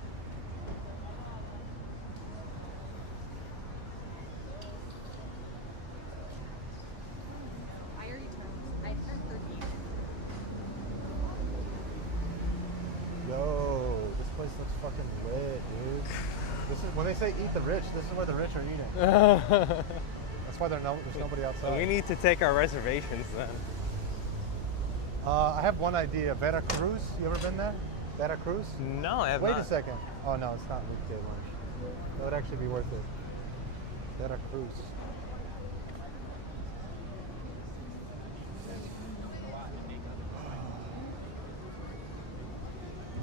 Yo, this place looks fucking lit, dude. This is when they say eat the rich. This is where the rich are eating. That's why there's nobody outside. We need to take our reservations then. I have one idea. Veracruz. You ever been there? Veracruz? No, I have Wait not. a second. Oh no, it's not weekday lunch. That would actually be worth it. Veracruz.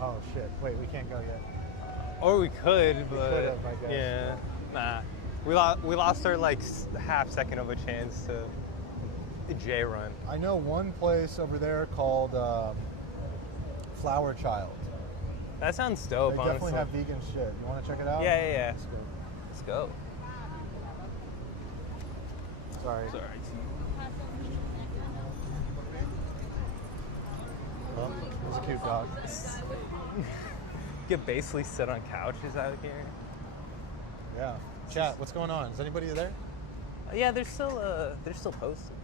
Oh shit! Wait, we can't go yet. Or we could, We but could have, I guess. yeah, nah. We lost our like half second of a chance to the J run. I know one place over there called Flower Child. That sounds dope. They honestly. definitely have vegan shit. You want to check it out? Yeah. Let's go. Let's go. Sorry. Oh, there's a cute dog. You can basically sit on couches out here. Yeah. Chat, what's going on? Is anybody there? Yeah, they're still posted.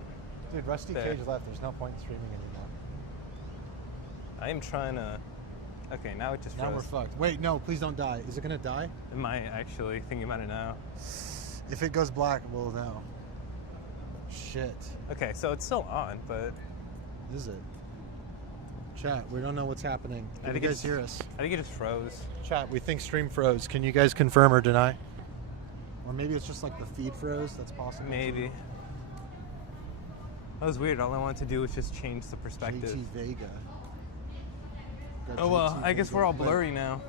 Dude, Rusty There. Cage left. There's no point in streaming anymore. I am trying to. Okay, now it just Now froze. we're fucked. Wait, no, please don't die. Is it gonna die? It might actually. I think it might have now. If it goes black, we'll know. Shit. Okay, so it's still on, but Is it? Chat, we don't know what's happening. Can you it guys just- hear us? I think it just froze. Chat, we think stream froze. Can you guys confirm or deny? Or maybe it's just like the feed froze. That's possible. Maybe. That was weird. All I wanted to do was just change the perspective. JT Vega. Got Oh well, JT I guess Vega. we're all Wait. blurry now.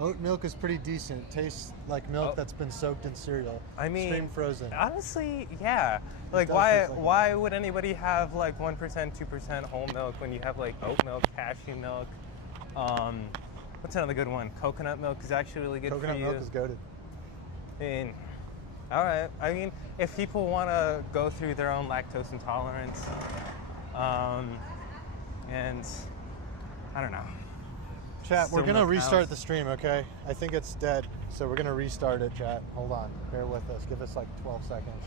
Oat milk is pretty decent. Tastes like milk that's been soaked in cereal. I mean, Stream frozen. honestly, yeah. Like, does why taste like why would anybody have like 1%, 2% whole milk when you have like oat milk, cashew milk? What's another good one? Coconut milk is actually really good Coconut for you. milk is goated. I mean, all right. I mean, if people want to go through their own lactose intolerance, and I don't know. Chat, we're Still gonna milk restart house. the stream, okay? I think it's dead, so we're gonna restart it, chat. Hold on, bear with us. Give us like 12 seconds.